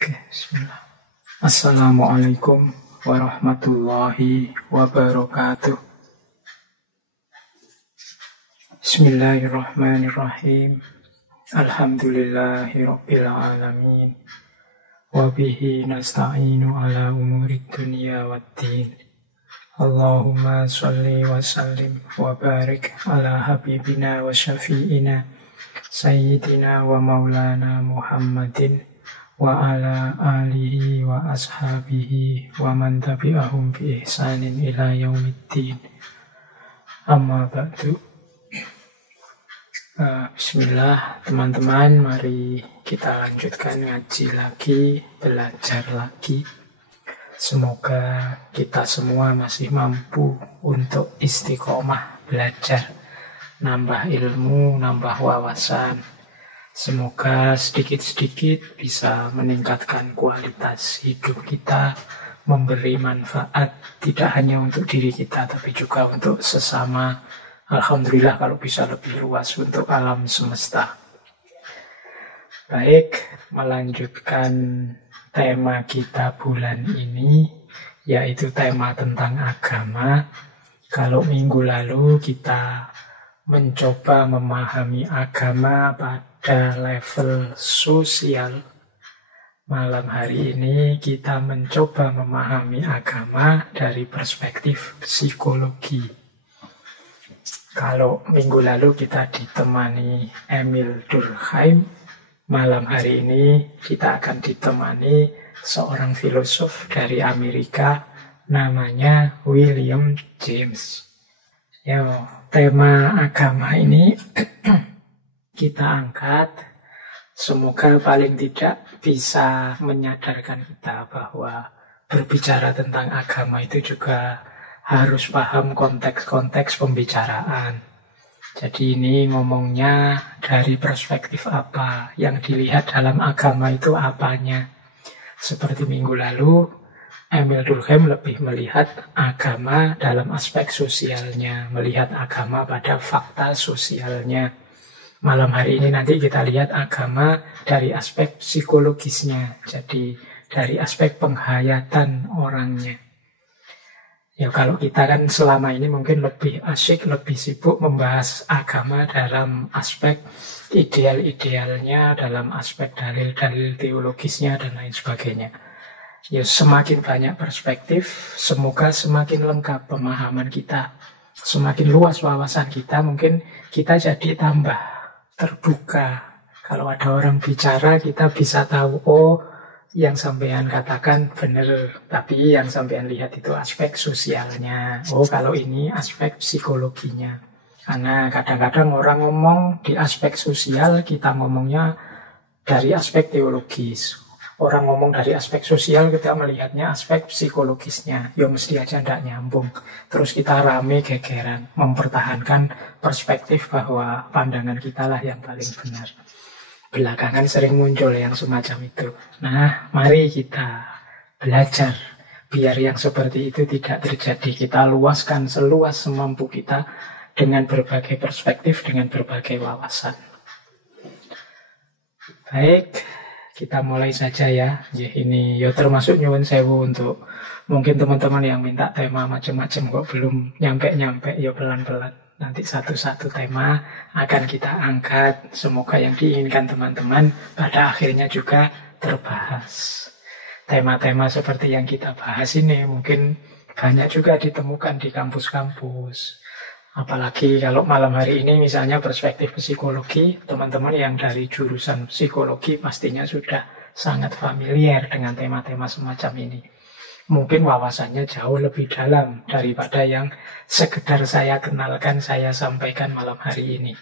Oke, bismillah. Assalamualaikum warahmatullahi wabarakatuh. Bismillahirrahmanirrahim. Alhamdulillahi rabbil alamin. Wabihi nasta'inu ala umurid dunya waddin. Allahumma salli wa sallim wa barik ala habibina wa syafi'ina sayyidina wa maulana Muhammadin wa ala alihi wa ashabihi wa man tabi'ahum bi ihsanin ila yaumiddin. Amma ba'du. Bismillah teman-teman, mari kita lanjutkan ngaji lagi, belajar lagi. Semoga kita semua masih mampu untuk istiqomah belajar, nambah ilmu, nambah wawasan. Semoga sedikit-sedikit bisa meningkatkan kualitas hidup kita, memberi manfaat tidak hanya untuk diri kita, tapi juga untuk sesama. Alhamdulillah kalau bisa lebih luas untuk alam semesta. Baik, melanjutkan tema kita bulan ini, yaitu tema tentang agama. Kalau minggu lalu kita mencoba memahami agama pada level sosial, malam hari ini kita mencoba memahami agama dari perspektif psikologi. Kalau minggu lalu kita ditemani Emil Durkheim, malam hari ini kita akan ditemani seorang filosof dari Amerika namanya William James. Tema agama ini kita angkat, semoga paling tidak bisa menyadarkan kita bahwa berbicara tentang agama itu juga harus paham konteks-konteks pembicaraan. Jadi ini ngomongnya dari perspektif apa, yang dilihat dalam agama itu apanya. Seperti minggu lalu, Emil Durkheim lebih melihat agama dalam aspek sosialnya, melihat agama pada fakta sosialnya. Malam hari ini nanti kita lihat agama dari aspek psikologisnya, jadi dari aspek penghayatan orangnya. Ya kalau kita kan selama ini mungkin lebih asyik, lebih sibuk membahas agama dalam aspek ideal-idealnya, dalam aspek dalil-dalil teologisnya dan lain sebagainya. Ya semakin banyak perspektif, semoga semakin lengkap pemahaman kita, semakin luas wawasan kita, mungkin kita jadi tambah terbuka. Kalau ada orang bicara kita bisa tahu, oh yang sampean katakan benar, tapi yang sampean lihat itu aspek sosialnya. Oh kalau ini aspek psikologinya. Karena kadang-kadang orang ngomong di aspek sosial, kita ngomongnya dari aspek teologis. Orang ngomong dari aspek sosial, kita melihatnya aspek psikologisnya. Ya mesti aja tidak nyambung. Terus kita rame gegeran, mempertahankan perspektif bahwa pandangan kita lah yang paling benar. Belakangan sering muncul yang semacam itu. Nah, mari kita belajar. Biar yang seperti itu tidak terjadi. Kita luaskan seluas semampu kita dengan berbagai perspektif, dengan berbagai wawasan. Baik, kita mulai saja ya. Ini ya termasuk nyuwun sewu untuk mungkin teman-teman yang minta tema macam-macam kok belum nyampe-nyampe, ya pelan-pelan. Nanti satu-satu tema akan kita angkat. Semoga yang diinginkan teman-teman pada akhirnya juga terbahas. Tema-tema seperti yang kita bahas ini mungkin banyak juga ditemukan di kampus-kampus. Apalagi kalau malam hari ini misalnya perspektif psikologi, teman-teman yang dari jurusan psikologi pastinya sudah sangat familiar dengan tema-tema semacam ini. Mungkin wawasannya jauh lebih dalam daripada yang sekedar saya kenalkan, saya sampaikan malam hari ini.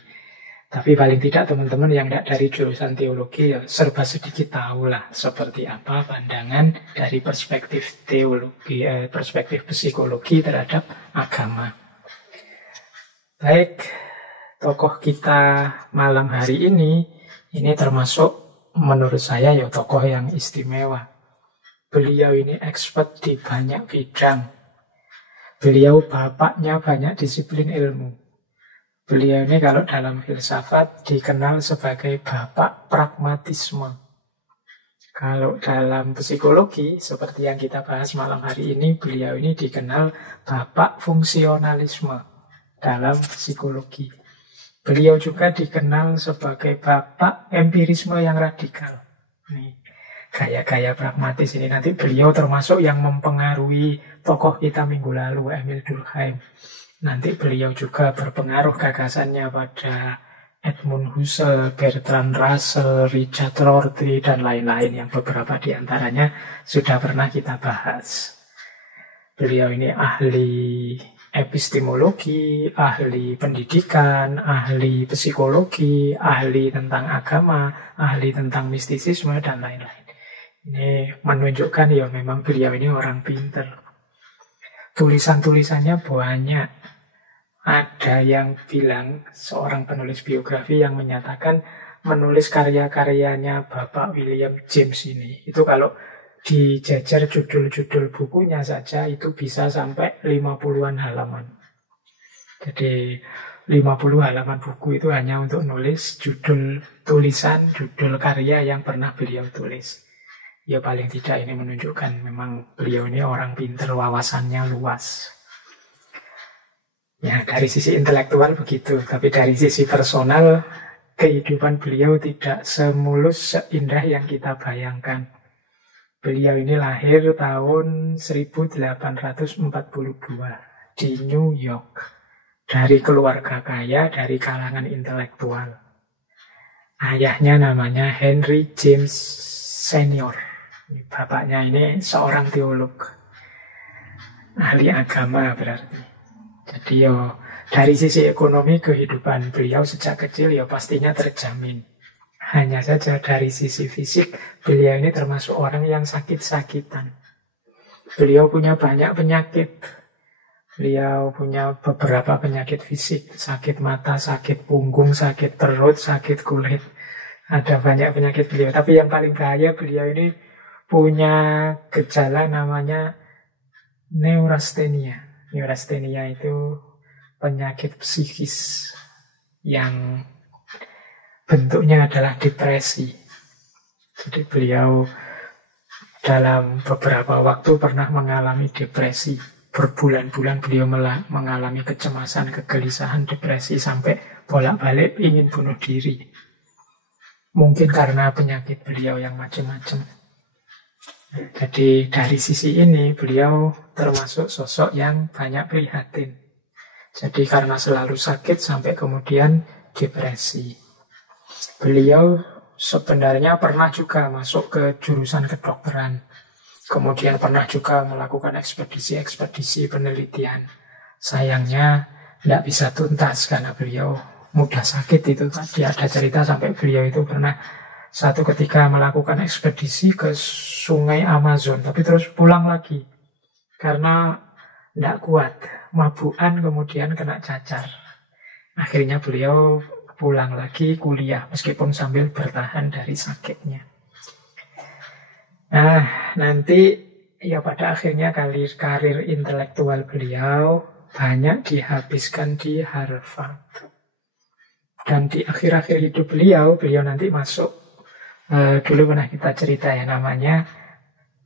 Tapi paling tidak teman-teman yang tidak dari jurusan teologi ya serba sedikit tahulah seperti apa pandangan dari perspektif teologi, perspektif psikologi terhadap agama. Baik, tokoh kita malam hari ini termasuk menurut saya ya tokoh yang istimewa. Beliau ini expert di banyak bidang. Beliau bapaknya banyak disiplin ilmu. Beliau ini kalau dalam filsafat dikenal sebagai bapak pragmatisme. Kalau dalam psikologi, seperti yang kita bahas malam hari ini, beliau ini dikenal bapak fungsionalisme dalam psikologi. Beliau juga dikenal sebagai bapak empirisme yang radikal. Nih, gaya-gaya pragmatis ini nanti beliau termasuk yang mempengaruhi tokoh kita minggu lalu, Emil Durkheim. Nanti beliau juga berpengaruh gagasannya pada Edmund Husserl, Bertrand Russell, Richard Rorty, dan lain-lain yang beberapa di antaranya sudah pernah kita bahas. Beliau ini ahli epistemologi, ahli pendidikan, ahli psikologi, ahli tentang agama, ahli tentang mistisisme, dan lain-lain. Ini menunjukkan ya memang beliau ini orang pinter. Tulisan-tulisannya banyak. Ada yang bilang, seorang penulis biografi yang menyatakan menulis karya-karyanya Bapak William James ini, itu kalau dijajar judul-judul bukunya saja itu bisa sampai 50-an halaman. Jadi 50 halaman buku itu hanya untuk nulis judul tulisan, judul karya yang pernah beliau tulis. Ya paling tidak ini menunjukkan memang beliau ini orang pinter, wawasannya luas. Ya, dari sisi intelektual begitu, tapi dari sisi personal, kehidupan beliau tidak semulus seindah yang kita bayangkan. Beliau ini lahir tahun 1842 di New York, dari keluarga kaya, dari kalangan intelektual. Ayahnya namanya Henry James Senior. Bapaknya ini seorang teolog, ahli agama berarti. Jadi dari sisi ekonomi kehidupan beliau sejak kecil pastinya terjamin. Hanya saja dari sisi fisik beliau ini termasuk orang yang sakit-sakitan. Beliau punya banyak penyakit. Beliau punya beberapa penyakit fisik, sakit mata, sakit punggung, sakit perut, sakit kulit. Ada banyak penyakit beliau. Tapi yang paling bahaya beliau ini punya gejala namanya neurastenia. Neurastenia itu penyakit psikis yang bentuknya adalah depresi. Jadi beliau dalam beberapa waktu pernah mengalami depresi. Berbulan-bulan beliau mengalami kecemasan, kegelisahan, depresi sampai bolak-balik ingin bunuh diri. Mungkin karena penyakit beliau yang macam-macam. Jadi dari sisi ini beliau termasuk sosok yang banyak prihatin. Jadi karena selalu sakit sampai kemudian depresi. Beliau sebenarnya pernah juga masuk ke jurusan kedokteran. Kemudian pernah juga melakukan ekspedisi-ekspedisi penelitian. Sayangnya tidak bisa tuntas karena beliau mudah sakit itu. Tadi ada cerita sampai beliau itu pernah satu ketika melakukan ekspedisi ke sungai Amazon, tapi terus pulang lagi karena tidak kuat, mabukan kemudian kena cacar. Akhirnya beliau pulang lagi kuliah meskipun sambil bertahan dari sakitnya. Nah, nanti pada akhirnya karir intelektual beliau banyak dihabiskan di Harvard. Dan di akhir-akhir hidup beliau nanti masuk dulu pernah kita cerita namanya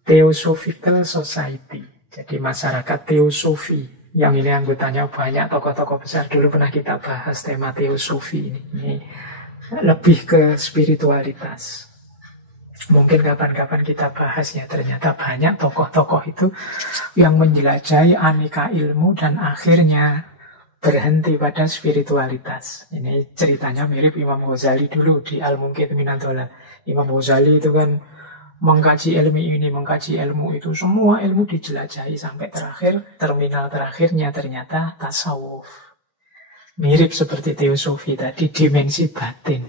Theosophical Society. Jadi masyarakat teosofi. Yang ini anggotanya banyak tokoh-tokoh besar. Dulu pernah kita bahas tema teosofi ini. Ini lebih ke spiritualitas. Mungkin kapan-kapan kita bahas ternyata banyak tokoh-tokoh itu yang menjelajahi aneka ilmu dan akhirnya berhenti pada spiritualitas. Ini ceritanya mirip Imam Ghazali dulu di Al-Munqidh Minad Dhalal. Imam Ghazali itu kan mengkaji ilmu ini, mengkaji ilmu itu, semua ilmu dijelajahi sampai terakhir, terminal terakhirnya ternyata tasawuf. Mirip seperti teosofi tadi, dimensi batin.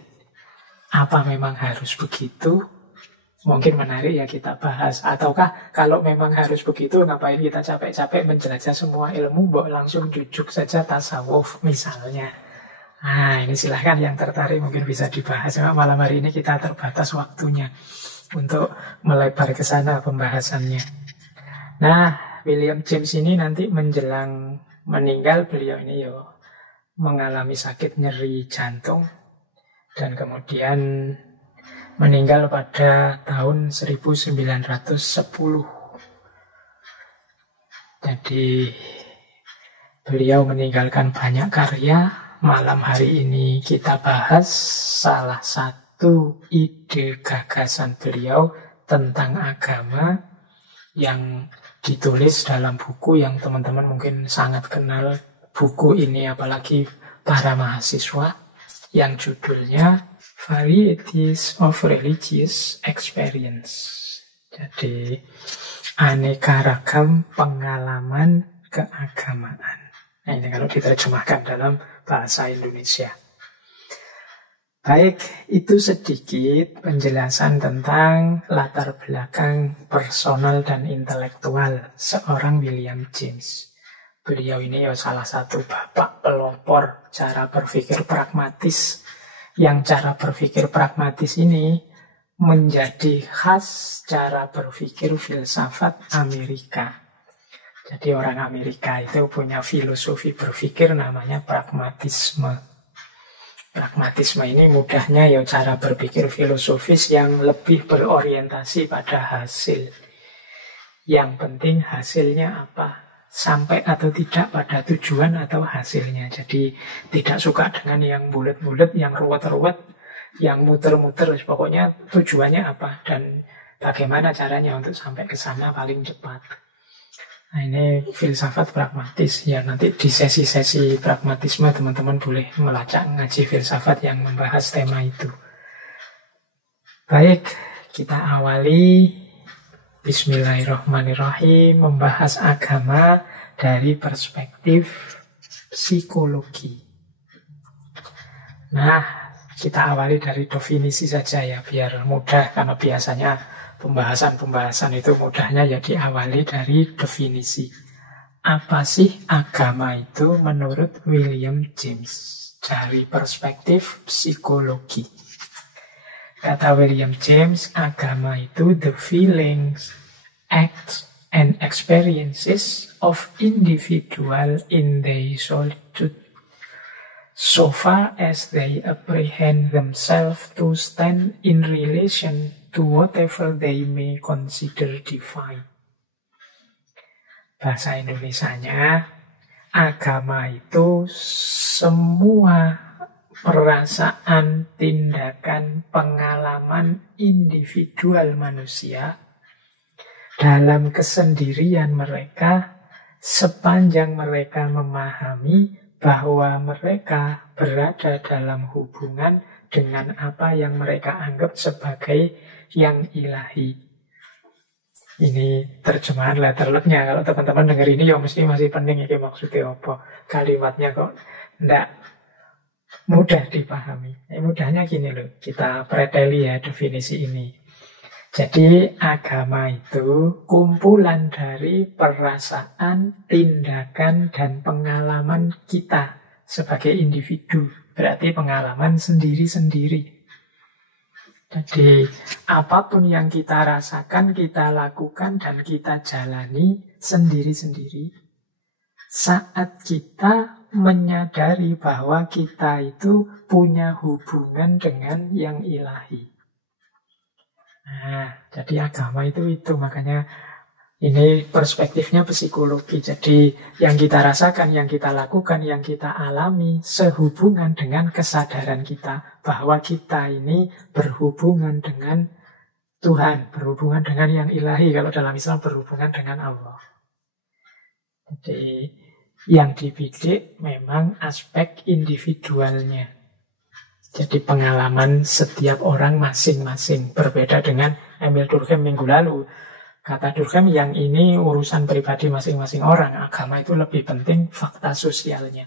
Apa memang harus begitu? Mungkin menarik kita bahas. Ataukah kalau memang harus begitu, ngapain kita capek-capek menjelajah semua ilmu, langsung jujuk saja tasawuf misalnya. Nah, ini silahkan yang tertarik mungkin bisa dibahas. Malam hari ini kita terbatas waktunya untuk melebar ke sana pembahasannya. Nah, William James ini nanti menjelang meninggal, beliau ini mengalami sakit nyeri jantung. Dan kemudian meninggal pada tahun 1910. Jadi beliau meninggalkan banyak karya. Malam hari ini kita bahas salah satu ide gagasan beliau tentang agama yang ditulis dalam buku yang teman-teman mungkin sangat kenal buku ini, apalagi para mahasiswa, yang judulnya Varieties of Religious Experience. Jadi aneka ragam pengalaman keagamaan. Nah, ini kalau diterjemahkan dalam bahasa Indonesia. Baik, itu sedikit penjelasan tentang latar belakang personal dan intelektual seorang William James. Beliau ini ya salah satu bapak pelopor cara berpikir pragmatis, yang cara berpikir pragmatis ini menjadi khas cara berpikir filsafat Amerika. Jadi orang Amerika itu punya filosofi berpikir namanya pragmatisme. Pragmatisme ini mudahnya ya cara berpikir filosofis yang lebih berorientasi pada hasil. Yang penting hasilnya apa? Sampai atau tidak pada tujuan atau hasilnya. Jadi tidak suka dengan yang bulat-bulat, yang ruwet-ruwet, yang muter-muter. Pokoknya tujuannya apa dan bagaimana caranya untuk sampai ke sana paling cepat. Nah, ini filsafat pragmatis. Ya, nanti di sesi-sesi pragmatisme teman-teman boleh melacak ngaji filsafat yang membahas tema itu. Baik, kita awali bismillahirrahmanirrahim membahas agama dari perspektif psikologi. Nah, kita awali dari definisi saja ya, biar mudah, karena biasanya pembahasan-pembahasan itu mudahnya ya diawali dari definisi. Apa sih agama itu menurut William James dari perspektif psikologi? Kata William James, agama itu the feelings, acts, and experiences of individual in their solitude, so far as they apprehend themselves to stand in relation to whatever they may consider divine. Bahasa Indonesianya, agama itu semua perasaan, tindakan, pengalaman individual manusia dalam kesendirian mereka sepanjang mereka memahami bahwa mereka berada dalam hubungan dengan apa yang mereka anggap sebagai yang ilahi. Ini terjemahan letternya. Kalau teman-teman dengar ini ya mesti masih pening ini maksudnya apa. Kalimatnya kok tidak mudah dipahami. Mudahnya gini loh, kita preteli ya definisi ini. Jadi agama itu kumpulan dari perasaan, tindakan, dan pengalaman kita sebagai individu. Berarti pengalaman sendiri-sendiri. Jadi apapun yang kita rasakan, kita lakukan, dan kita jalani sendiri-sendiri, saat kita menyadari bahwa kita itu punya hubungan dengan yang ilahi. Nah, jadi agama itu makanya ini perspektifnya psikologi. Jadi yang kita rasakan, yang kita lakukan, yang kita alami sehubungan dengan kesadaran kita bahwa kita ini berhubungan dengan Tuhan, berhubungan dengan yang ilahi. Kalau dalam Islam berhubungan dengan Allah. Jadi yang dibidik memang aspek individualnya. Jadi pengalaman setiap orang masing-masing. Berbeda dengan Emil Durkheim minggu lalu. Kata Durkheim, yang ini urusan pribadi masing-masing orang. Agama itu lebih penting fakta sosialnya.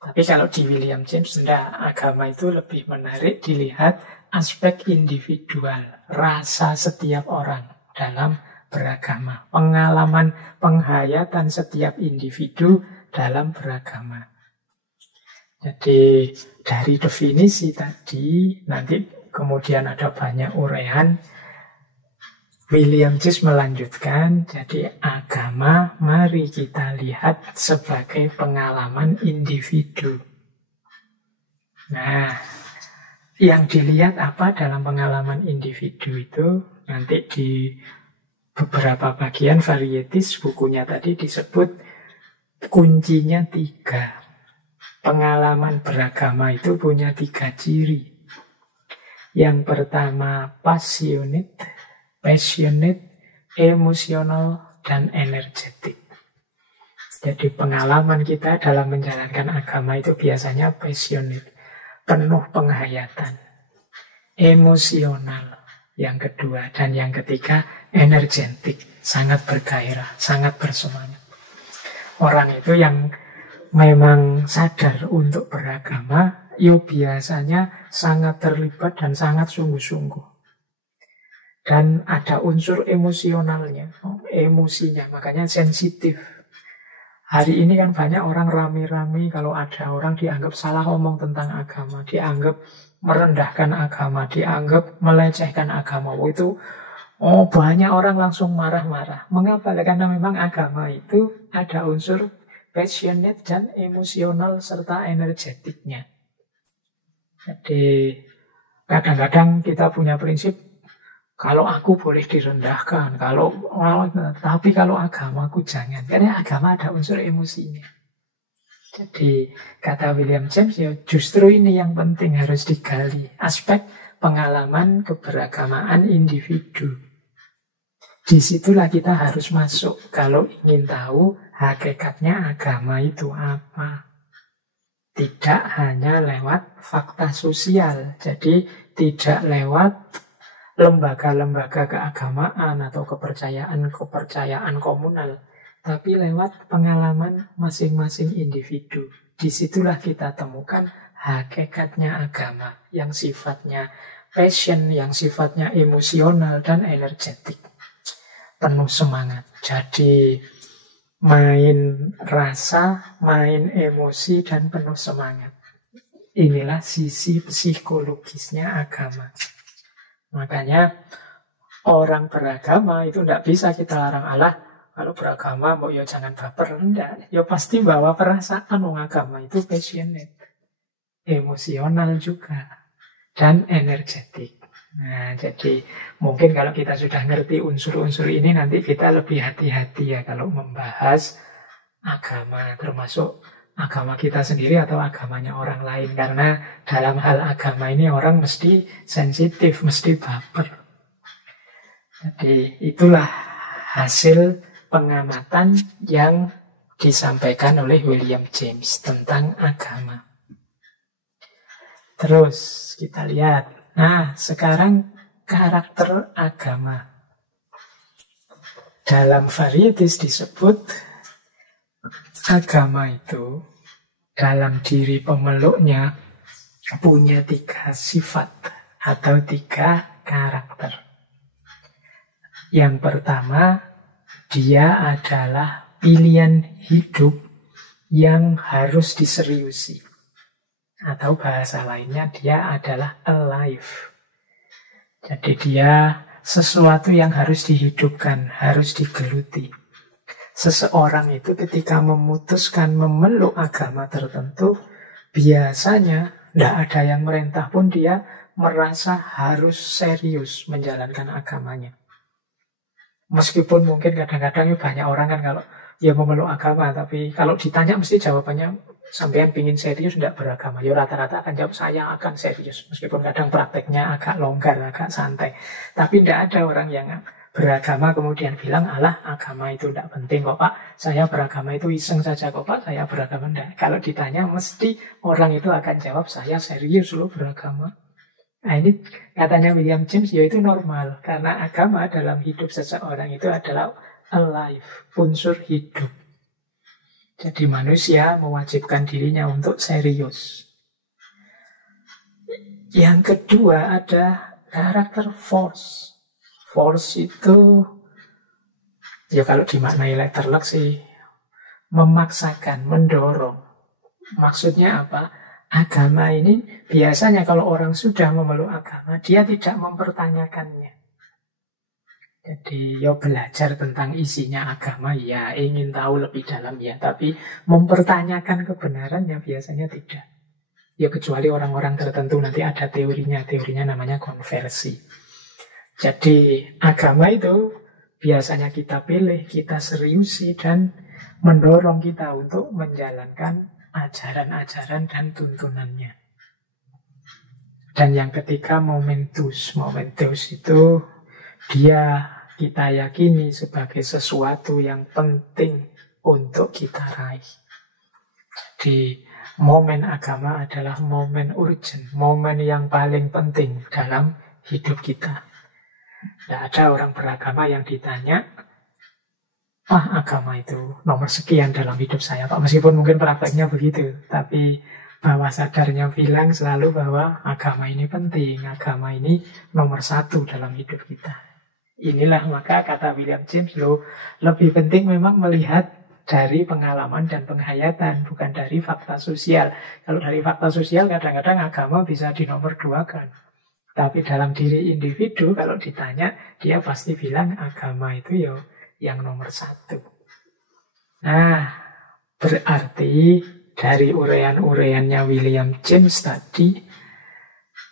Tapi kalau di William James, enggak. Agama itu lebih menarik dilihat aspek individual. Rasa setiap orang dalam beragama. Pengalaman penghayatan setiap individu dalam beragama. Jadi dari definisi tadi, nanti kemudian ada banyak uraian. William James melanjutkan, jadi agama mari kita lihat sebagai pengalaman individu. Nah, Yang dilihat apa dalam pengalaman individu itu nanti di beberapa bagian varieties bukunya tadi disebut kuncinya 3. Pengalaman beragama itu punya 3 ciri. Yang pertama passionate, emosional, dan energetik. Jadi pengalaman kita dalam menjalankan agama itu biasanya passionate, penuh penghayatan, emosional yang kedua, dan yang ketiga energetik, sangat bergairah, sangat bersemangat. Orang itu yang memang sadar untuk beragama, biasanya sangat terlibat dan sangat sungguh-sungguh. Dan ada unsur emosionalnya, emosinya, makanya sensitif. Hari ini kan banyak orang rame-rame kalau ada orang dianggap salah ngomong tentang agama, dianggap merendahkan agama, dianggap melecehkan agama. Banyak orang langsung marah-marah. Mengapa? Karena memang agama itu ada unsur passionate dan emosional serta energetiknya. Jadi kadang-kadang kita punya prinsip, kalau aku boleh direndahkan, tapi kalau agamaku jangan. Karena agama ada unsur emosinya. Jadi kata William James, justru ini yang penting harus digali. Aspek pengalaman keberagamaan individu. Disitulah kita harus masuk kalau ingin tahu hakikatnya agama itu apa. Tidak hanya lewat fakta sosial. Jadi tidak lewat lembaga-lembaga keagamaan atau kepercayaan komunal, tapi lewat pengalaman masing-masing individu. Disitulah kita temukan hakikatnya agama, yang sifatnya passion, yang sifatnya emosional dan energetik, penuh semangat. Jadi main rasa, main emosi, dan penuh semangat. Inilah sisi psikologisnya agama. Makanya orang beragama itu tidak bisa kita larang, kalau beragama jangan baper. Enggak, pasti bawa perasaan. Agama itu passionate, emosional juga, dan energetik. Nah, jadi mungkin kalau kita sudah ngerti unsur-unsur ini, nanti kita lebih hati-hati ya kalau membahas agama, termasuk agama kita sendiri atau agamanya orang lain. Karena dalam hal agama ini orang mesti sensitif, mesti baper. Jadi itulah hasil pengamatan yang disampaikan oleh William James tentang agama. Terus kita lihat. Nah, sekarang karakter agama. Dalam varieties disebut agama itu dalam diri pemeluknya punya 3 sifat atau 3 karakter. Yang pertama, dia adalah pilihan hidup yang harus diseriusi. Atau bahasa lainnya, dia adalah alive. Jadi dia sesuatu yang harus dihidupkan, harus digeluti. Seseorang itu ketika memutuskan memeluk agama tertentu, biasanya tidak ada yang merintah pun dia merasa harus serius menjalankan agamanya. Meskipun mungkin kadang-kadang banyak orang kan kalau memeluk agama, tapi kalau ditanya mesti jawabannya, sampean pingin serius tidak beragama? Rata-rata akan jawab, saya akan serius. Meskipun kadang prakteknya agak longgar, agak santai. Tapi tidak ada orang yang beragama kemudian bilang, agama itu tidak penting kok Pak, saya beragama itu iseng saja kok Pak, saya beragama tidak. Kalau ditanya mesti orang itu akan jawab, saya serius loh beragama. Nah ini katanya William James, itu normal. Karena agama dalam hidup seseorang itu adalah alive, unsur hidup. Jadi manusia mewajibkan dirinya untuk serius. Yang kedua ada karakter force. Force itu, kalau dimaknai letterlek sih, memaksakan, mendorong. Maksudnya apa? Agama ini biasanya kalau orang sudah memeluk agama, dia tidak mempertanyakannya. Jadi belajar tentang isinya agama, ingin tahu lebih dalam tapi mempertanyakan kebenarannya biasanya tidak. Ya kecuali orang-orang tertentu nanti ada teorinya namanya konversi. Jadi agama itu biasanya kita pilih, kita seriusi dan mendorong kita untuk menjalankan ajaran-ajaran dan tuntunannya. Dan yang ketiga momentus. Momentus itu dia kita yakini sebagai sesuatu yang penting untuk kita raih. Jadi momen agama adalah momen urgent, momen yang paling penting dalam hidup kita. Tidak ada orang beragama yang ditanya, agama itu nomor sekian dalam hidup saya, Pak. Meskipun mungkin prakteknya begitu, tapi bawah sadarnya bilang selalu bahwa agama ini penting, agama ini nomor satu dalam hidup kita. Inilah maka kata William James, lebih penting memang melihat dari pengalaman dan penghayatan, bukan dari fakta sosial. Kalau dari fakta sosial kadang-kadang agama bisa dinomorduakan. Tapi dalam diri individu kalau ditanya, dia pasti bilang agama itu yang nomor satu. Nah, berarti dari uraian-uraiannya William James tadi,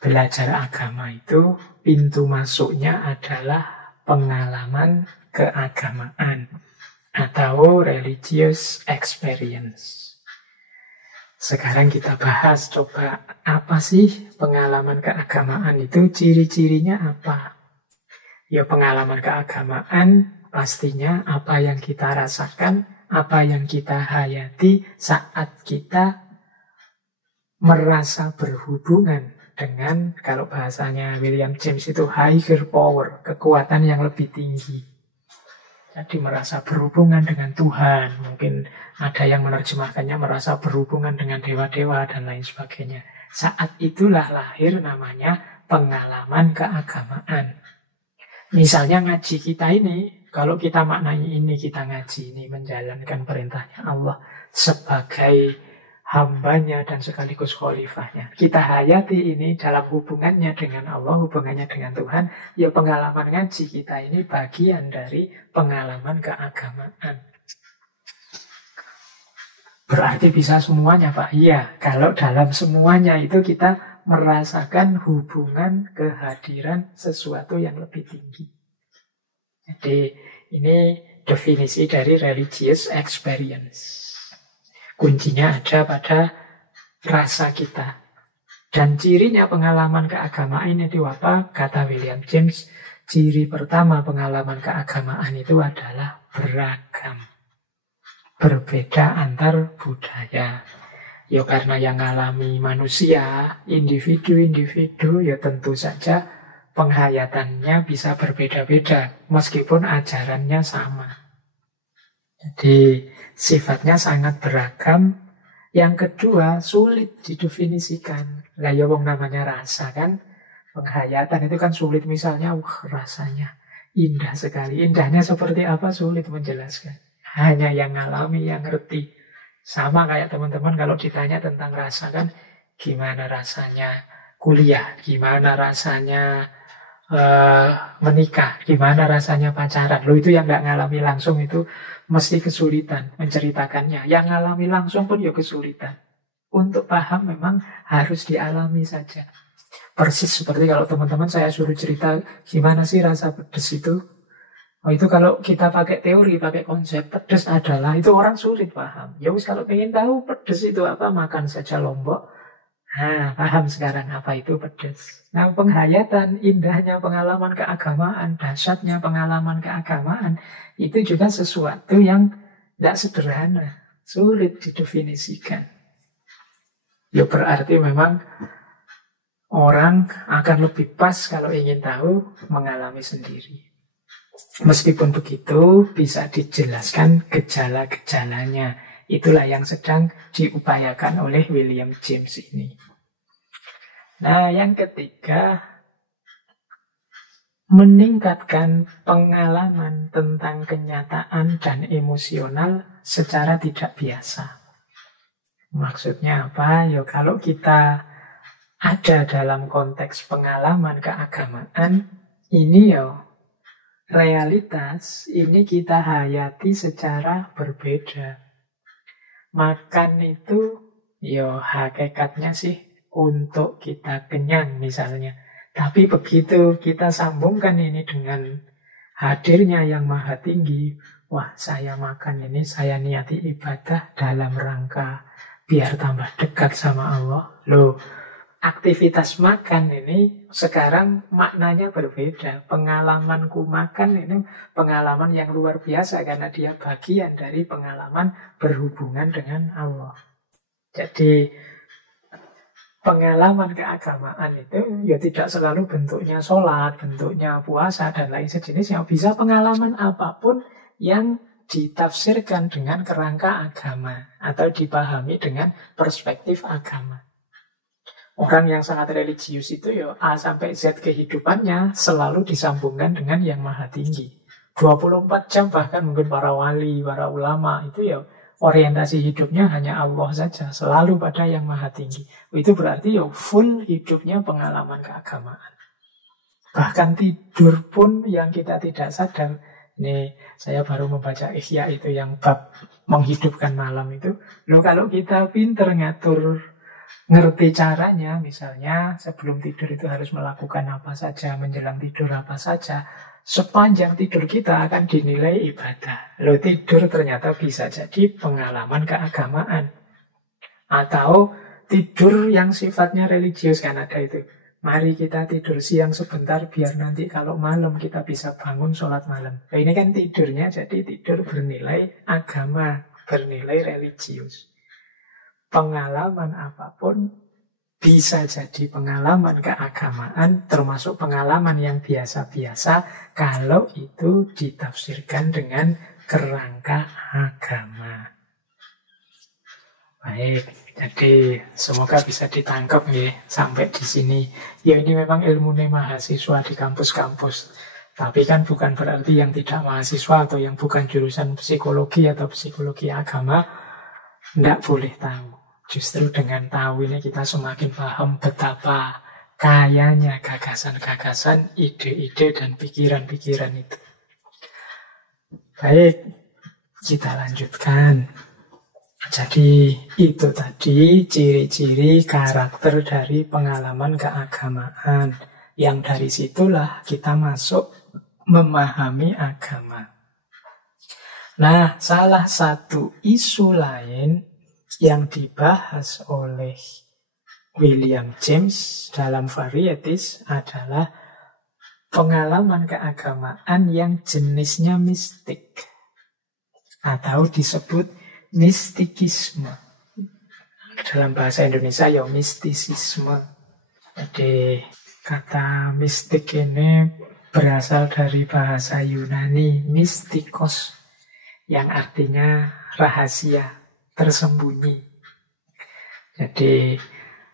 belajar agama itu pintu masuknya adalah pengalaman keagamaan atau religious experience. Sekarang kita bahas coba apa sih pengalaman keagamaan itu, ciri-cirinya apa? Ya pengalaman keagamaan pastinya apa yang kita rasakan, apa yang kita hayati saat kita merasa berhubungan dengan, kalau bahasanya William James itu higher power, kekuatan yang lebih tinggi. Jadi merasa berhubungan dengan Tuhan, mungkin ada yang menerjemahkannya merasa berhubungan dengan dewa-dewa dan lain sebagainya. Saat itulah lahir namanya pengalaman keagamaan. Misalnya ngaji kita ini, kalau kita maknai ini, kita ngaji ini menjalankan perintahnya Allah sebagai hambanya dan sekaligus khalifahnya. Kita hayati ini dalam hubungannya dengan Allah, hubungannya dengan Tuhan. Ya pengalaman ngaji kita ini bagian dari pengalaman keagamaan. Berarti bisa semuanya, Pak? Iya, kalau dalam semuanya itu kita merasakan hubungan kehadiran sesuatu yang lebih tinggi. Jadi ini definisi dari religious experience. Kuncinya ada pada rasa kita. Dan cirinya pengalaman keagamaan itu apa? Kata William James, ciri pertama pengalaman keagamaan itu adalah beragam. Berbeda antar budaya. Ya karena yang ngalami manusia, individu-individu, ya tentu saja penghayatannya bisa berbeda-beda. Meskipun ajarannya sama. Jadi sifatnya sangat beragam. Yang kedua, sulit didefinisikan. Lah ya wong namanya rasa kan. Penghayatan itu kan sulit. Misalnya, rasanya indah sekali. Indahnya seperti apa sulit menjelaskan. Hanya yang ngalami, yang ngerti. Sama kayak teman-teman kalau ditanya tentang rasa kan. Gimana rasanya kuliah? Gimana rasanya menikah? Gimana rasanya pacaran? Lo itu yang gak ngalami langsung itu mesti kesulitan menceritakannya. Yang ngalami langsung pun ya kesulitan. Untuk paham memang harus dialami saja. Persis seperti kalau teman-teman saya suruh cerita gimana sih rasa pedes itu. Itu kalau kita pakai teori, pakai konsep pedes adalah, itu orang sulit paham. Ya wis kalau pengen tahu pedes itu apa, makan saja lombok. Paham sekarang apa itu pedes. Nah, penghayatan, indahnya pengalaman keagamaan, dahsyatnya pengalaman keagamaan, itu juga sesuatu yang tidak sederhana, sulit didefinisikan. Ya berarti memang orang akan lebih pas kalau ingin tahu mengalami sendiri. Meskipun begitu, bisa dijelaskan gejala-gejalanya. Itulah yang sedang diupayakan oleh William James ini. Nah, yang ketiga, meningkatkan pengalaman tentang kenyataan dan emosional secara tidak biasa. Maksudnya apa? Ya kalau kita ada dalam konteks pengalaman keagamaan, ini ya realitas ini kita hayati secara berbeda. Makan itu, ya hakikatnya sih untuk kita kenyang misalnya. Tapi begitu kita sambungkan ini dengan hadirnya yang maha tinggi, wah saya makan ini, saya niati ibadah dalam rangka biar tambah dekat sama Allah. Loh, aktivitas makan ini sekarang maknanya berbeda. Pengalamanku makan ini pengalaman yang luar biasa karena dia bagian dari pengalaman berhubungan dengan Allah. Jadi pengalaman keagamaan itu ya tidak selalu bentuknya sholat, bentuknya puasa, dan lain sejenis. Yang bisa pengalaman apapun yang ditafsirkan dengan kerangka agama atau dipahami dengan perspektif agama. Orang yang sangat religius itu ya A sampai Z kehidupannya selalu disambungkan dengan yang maha tinggi. 24 jam bahkan mungkin para wali, para ulama itu ya orientasi hidupnya hanya Allah saja, selalu pada yang maha tinggi. Itu berarti ya full hidupnya pengalaman keagamaan. Bahkan tidur pun yang kita tidak sadar. Ini saya baru membaca Ihya itu yang bab menghidupkan malam itu. Loh kalau kita pinter ngatur, ngerti caranya, misalnya sebelum tidur itu harus melakukan apa saja, menjelang tidur apa saja, sepanjang tidur kita akan dinilai ibadah. Loh tidur ternyata bisa jadi pengalaman keagamaan. Atau tidur yang sifatnya religius kan ada itu. Mari kita tidur siang sebentar biar nanti kalau malam kita bisa bangun sholat malam. Nah, ini kan tidurnya jadi tidur bernilai agama, bernilai religius. Pengalaman apapun bisa jadi pengalaman keagamaan, termasuk pengalaman yang biasa-biasa kalau itu ditafsirkan dengan kerangka agama. Baik, jadi semoga bisa ditangkap ya sampai di sini. Ya ini memang ilmunya mahasiswa di kampus-kampus. Tapi kan bukan berarti yang tidak mahasiswa atau yang bukan jurusan psikologi atau psikologi agama tidak boleh tahu. Justru dengan tahu ini kita semakin paham betapa kayanya gagasan-gagasan, ide-ide dan pikiran-pikiran itu. Baik, kita lanjutkan. Jadi itu tadi ciri-ciri karakter dari pengalaman keagamaan. Yang dari situlah kita masuk memahami agama. Nah, salah satu isu lain yang dibahas oleh William James dalam Varieties adalah pengalaman keagamaan yang jenisnya mistik atau disebut mistikisme. Dalam bahasa Indonesia ya mistisisme. Jadi kata mistik ini berasal dari bahasa Yunani mistikos yang artinya rahasia, tersembunyi. Jadi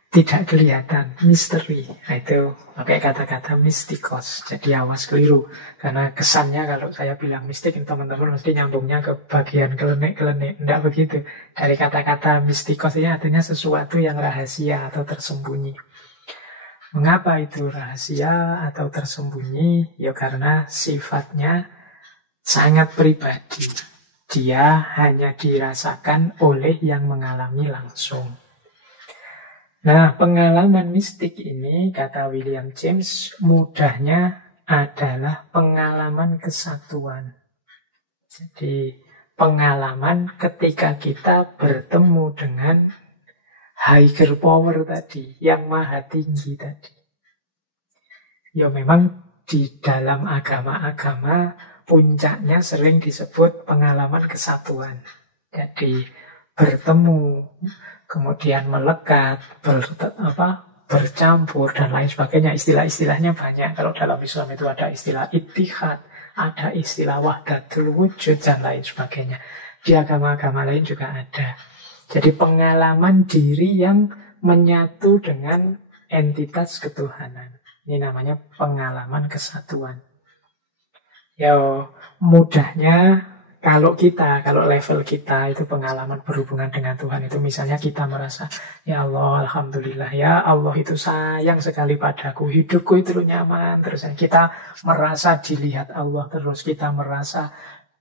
tidak kelihatan, misteri. Nah, itu pakai kata-kata mistikos. Jadi awas keliru. Karena kesannya kalau saya bilang mistik, teman-teman mesti nyambungnya ke bagian kelenik-kelenik. Tidak begitu. Dari kata-kata mistikos ini artinya sesuatu yang rahasia atau tersembunyi. Mengapa itu rahasia atau tersembunyi? Ya karena sifatnya sangat pribadi. Dia hanya dirasakan oleh yang mengalami langsung. Nah, pengalaman mistik ini, kata William James, mudahnya adalah pengalaman kesatuan. Jadi, pengalaman ketika kita bertemu dengan higher power tadi, yang maha tinggi tadi. Ya memang di dalam agama-agama, puncaknya sering disebut pengalaman kesatuan. Jadi, bertemu, kemudian melekat, bercampur, dan lain sebagainya. Istilah-istilahnya banyak. Kalau dalam Islam itu ada istilah ittihad, ada istilah wahdatul wujud, dan lain sebagainya. Di agama-agama lain juga ada. Jadi pengalaman diri yang menyatu dengan entitas ketuhanan. Ini namanya pengalaman kesatuan. Ya mudahnya kalau level kita itu pengalaman berhubungan dengan Tuhan itu misalnya kita merasa, ya Allah, Alhamdulillah, ya Allah itu sayang sekali padaku, hidupku itu nyaman terus. Kita merasa dilihat Allah terus, kita merasa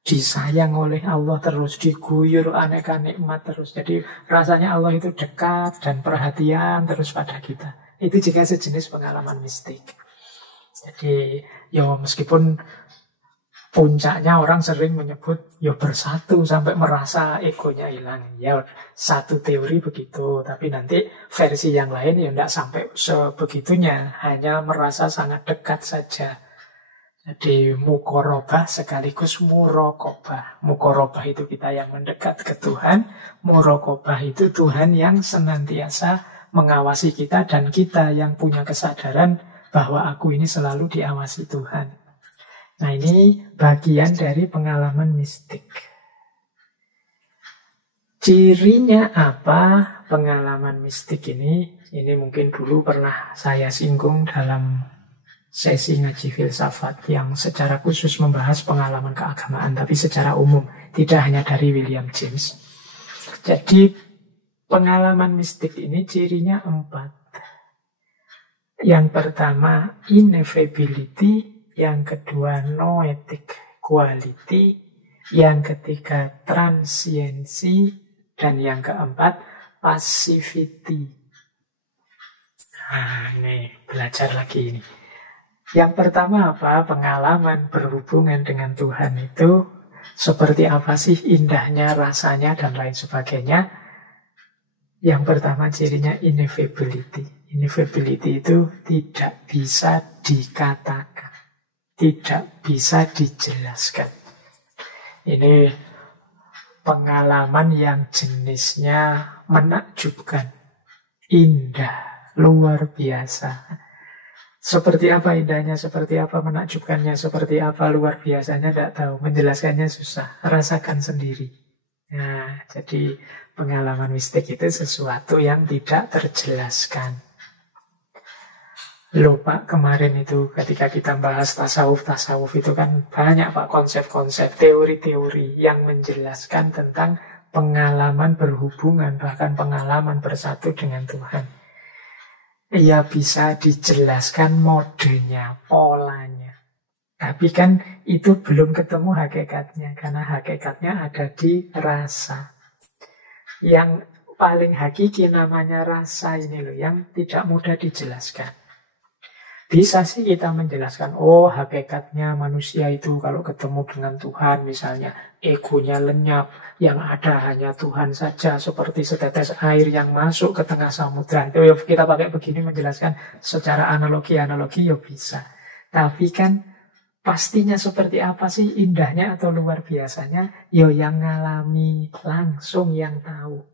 disayang oleh Allah terus, diguyur aneka nikmat terus. Jadi rasanya Allah itu dekat dan perhatian terus pada kita. Itu juga sejenis pengalaman mistik. Jadi ya meskipun puncaknya orang sering menyebut ya bersatu sampai merasa egonya hilang. Ya satu teori begitu, tapi nanti versi yang lain ya tidak sampai sebegitunya, hanya merasa sangat dekat saja. Jadi mukorobah sekaligus murokobah. Mukorobah itu kita yang mendekat ke Tuhan. Murokobah itu Tuhan yang senantiasa mengawasi kita dan kita yang punya kesadaran bahwa aku ini selalu diawasi Tuhan. Nah, ini bagian dari pengalaman mistik. Cirinya apa pengalaman mistik ini? Ini mungkin dulu pernah saya singgung dalam sesi ngaji filsafat yang secara khusus membahas pengalaman keagamaan, tapi secara umum, tidak hanya dari William James. Jadi pengalaman mistik ini cirinya 4. Yang pertama ineffability, yang kedua noetic quality, yang ketiga transiency, dan yang keempat passivity. Nah, ini belajar lagi ini. Yang pertama apa? Pengalaman berhubungan dengan Tuhan itu seperti apa sih indahnya, rasanya, dan lain sebagainya. Yang pertama cirinya ineffability. Ineffability itu tidak bisa dikatakan, tidak bisa dijelaskan. Ini pengalaman yang jenisnya menakjubkan, indah, luar biasa. Seperti apa indahnya, seperti apa menakjubkannya, seperti apa luar biasanya, tidak tahu. Menjelaskannya susah, rasakan sendiri. Nah, jadi pengalaman mistik itu sesuatu yang tidak terjelaskan. Loh Pak, kemarin itu ketika kita bahas tasawuf itu kan banyak Pak konsep-konsep, teori-teori yang menjelaskan tentang pengalaman berhubungan, bahkan pengalaman bersatu dengan Tuhan. Ia bisa dijelaskan modenya, polanya. Tapi kan itu belum ketemu hakikatnya, karena hakikatnya ada di rasa. Yang paling hakiki namanya rasa ini loh, yang tidak mudah dijelaskan. Bisa sih kita menjelaskan, oh hakikatnya manusia itu kalau ketemu dengan Tuhan misalnya, egonya lenyap, yang ada hanya Tuhan saja, seperti setetes air yang masuk ke tengah samudra. Itu ya kita pakai begini menjelaskan secara analogi-analogi ya bisa. Tapi kan pastinya seperti apa sih indahnya atau luar biasanya, ya yang ngalami langsung yang tahu.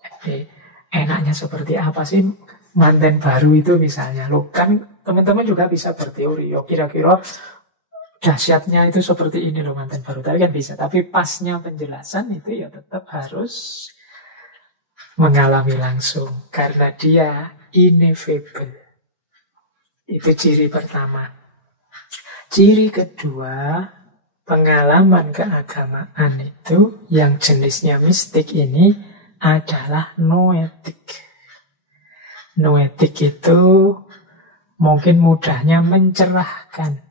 Jadi enaknya seperti apa sih manten baru itu misalnya. Loh kan teman-teman juga bisa berteori, yo kira-kira dahsyatnya itu seperti ini loh manten baru. Tapi kan bisa, tapi pasnya penjelasan itu ya tetap harus mengalami langsung, karena dia ineffable. Itu ciri pertama. Ciri kedua, pengalaman keagamaan itu yang jenisnya mistik ini adalah noetik. Noetik itu mungkin mudahnya mencerahkan.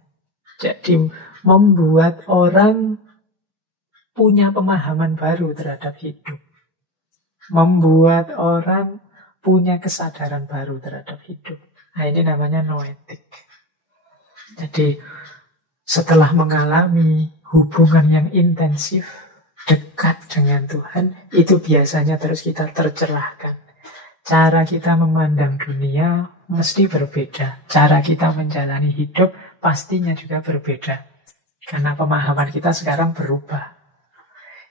Jadi membuat orang punya pemahaman baru terhadap hidup. Membuat orang punya kesadaran baru terhadap hidup. Nah, ini namanya noetik. Jadi setelah mengalami hubungan yang intensif, dekat dengan Tuhan, itu biasanya terus kita tercerahkan. Cara kita memandang dunia mesti berbeda. Cara kita menjalani hidup pastinya juga berbeda. Karena pemahaman kita sekarang berubah.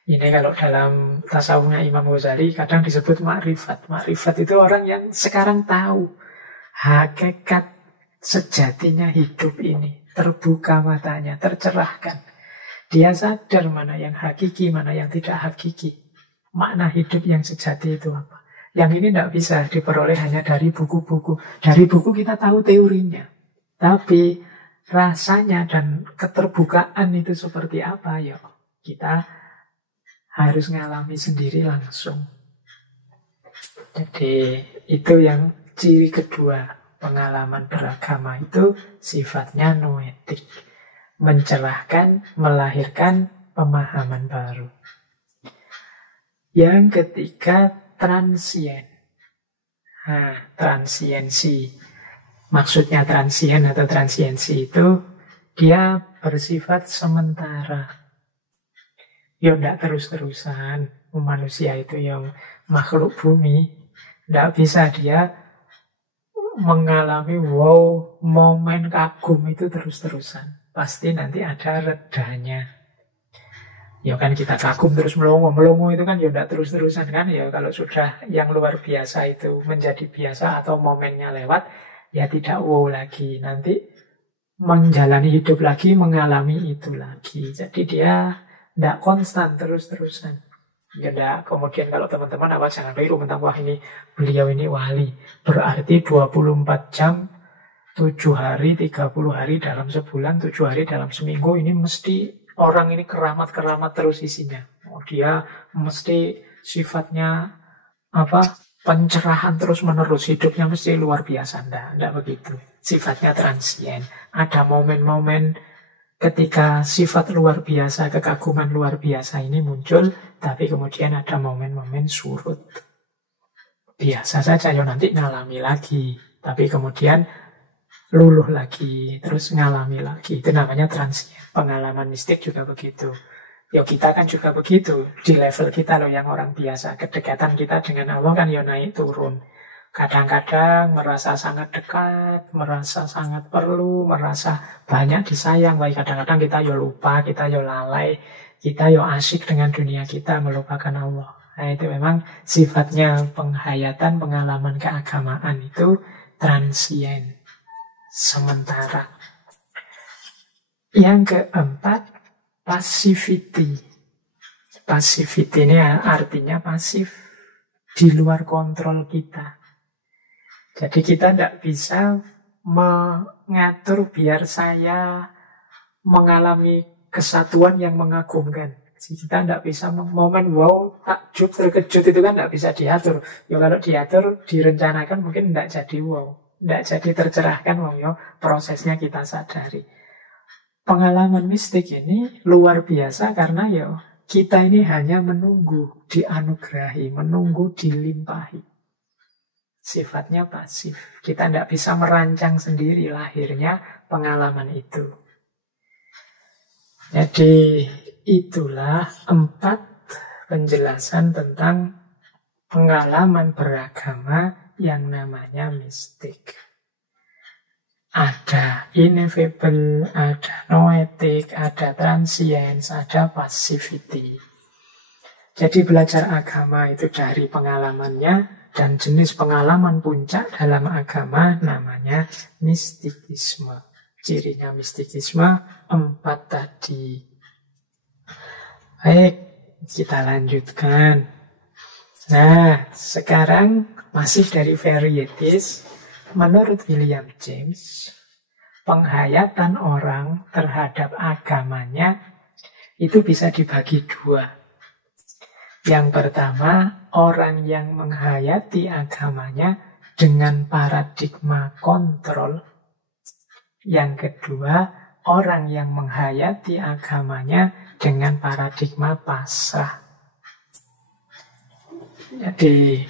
Ini kalau dalam tasawufnya Imam Ghazali kadang disebut makrifat. Makrifat itu orang yang sekarang tahu hakikat sejatinya hidup ini. Terbuka matanya, tercerahkan. Dia sadar mana yang hakiki, mana yang tidak hakiki. Makna hidup yang sejati itu apa. Yang ini tidak bisa diperoleh hanya dari buku-buku. Dari buku kita tahu teorinya. Tapi rasanya dan keterbukaan itu seperti apa, ya kita harus ngalami sendiri langsung. Jadi itu yang ciri kedua. Pengalaman beragama itu sifatnya noetik. mencerahkan, melahirkan pemahaman baru. Yang ketiga, transien. Transiensi. Maksudnya transien atau transiensi itu dia bersifat sementara. Ya tidak terus-terusan. Manusia itu yang makhluk bumi, tidak bisa dia mengalami momen kagum itu terus-terusan. Pasti nanti ada redanya. Ya kan kita kagum terus melongo itu kan ya tidak terus-terusan kan. Ya kalau sudah yang luar biasa itu menjadi biasa atau momennya lewat, ya tidak wow lagi. Nanti menjalani hidup lagi, mengalami itu lagi. Jadi dia tidak konstan terus-terusan. Ya tidak. Kemudian kalau teman-teman jangan keliru tentang wah ini beliau ini wali. Berarti 24 jam 7 hari, 30 hari dalam sebulan, 7 hari dalam seminggu ini mesti orang ini keramat-keramat terus isinya. Dia mesti sifatnya pencerahan terus-menerus, hidupnya mesti luar biasa. Tidak begitu. Sifatnya transien. Ada momen-momen ketika sifat luar biasa, kekaguman luar biasa ini muncul, tapi kemudian ada momen-momen surut. Biasa saja, nanti ngalami lagi. Tapi kemudian luluh lagi, terus ngalami lagi. Itu namanya transien. Pengalaman mistik juga begitu. Ya kita kan juga begitu. Di level kita loh yang orang biasa. Kedekatan kita dengan Allah kan ya naik turun. Kadang-kadang merasa sangat dekat, merasa sangat perlu, merasa banyak disayang. Baik kadang-kadang kita ya lupa, kita ya lalai, kita ya asyik dengan dunia kita, melupakan Allah. Nah itu memang sifatnya penghayatan, pengalaman keagamaan itu transien. Sementara. Yang keempat, passivity. Passivity ini artinya pasif, di luar kontrol kita. Jadi kita tidak bisa mengatur biar saya mengalami kesatuan yang mengagumkan. Jadi kita tidak bisa momen wow, takjub, terkejut itu kan tidak bisa diatur. Ya kalau diatur, direncanakan mungkin tidak jadi wow. Tidak jadi tercerahkan, prosesnya kita sadari. Pengalaman mistik ini luar biasa karena kita ini hanya menunggu dianugerahi, menunggu dilimpahi. Sifatnya pasif. Kita tidak bisa merancang sendiri lahirnya pengalaman itu. Jadi itulah 4 penjelasan tentang pengalaman beragama yang namanya mistik. Ada ineffable, ada noetic, ada transience, ada passivity. Jadi belajar agama itu dari pengalamannya, dan jenis pengalaman puncak dalam agama namanya mistikisme. Cirinya mistikisme 4 tadi. Baik, kita lanjutkan. Nah, sekarang masih dari varieties. Menurut William James, penghayatan orang terhadap agamanya itu bisa dibagi 2. Yang pertama, orang yang menghayati agamanya dengan paradigma kontrol. Yang kedua, orang yang menghayati agamanya dengan paradigma pasrah. Jadi,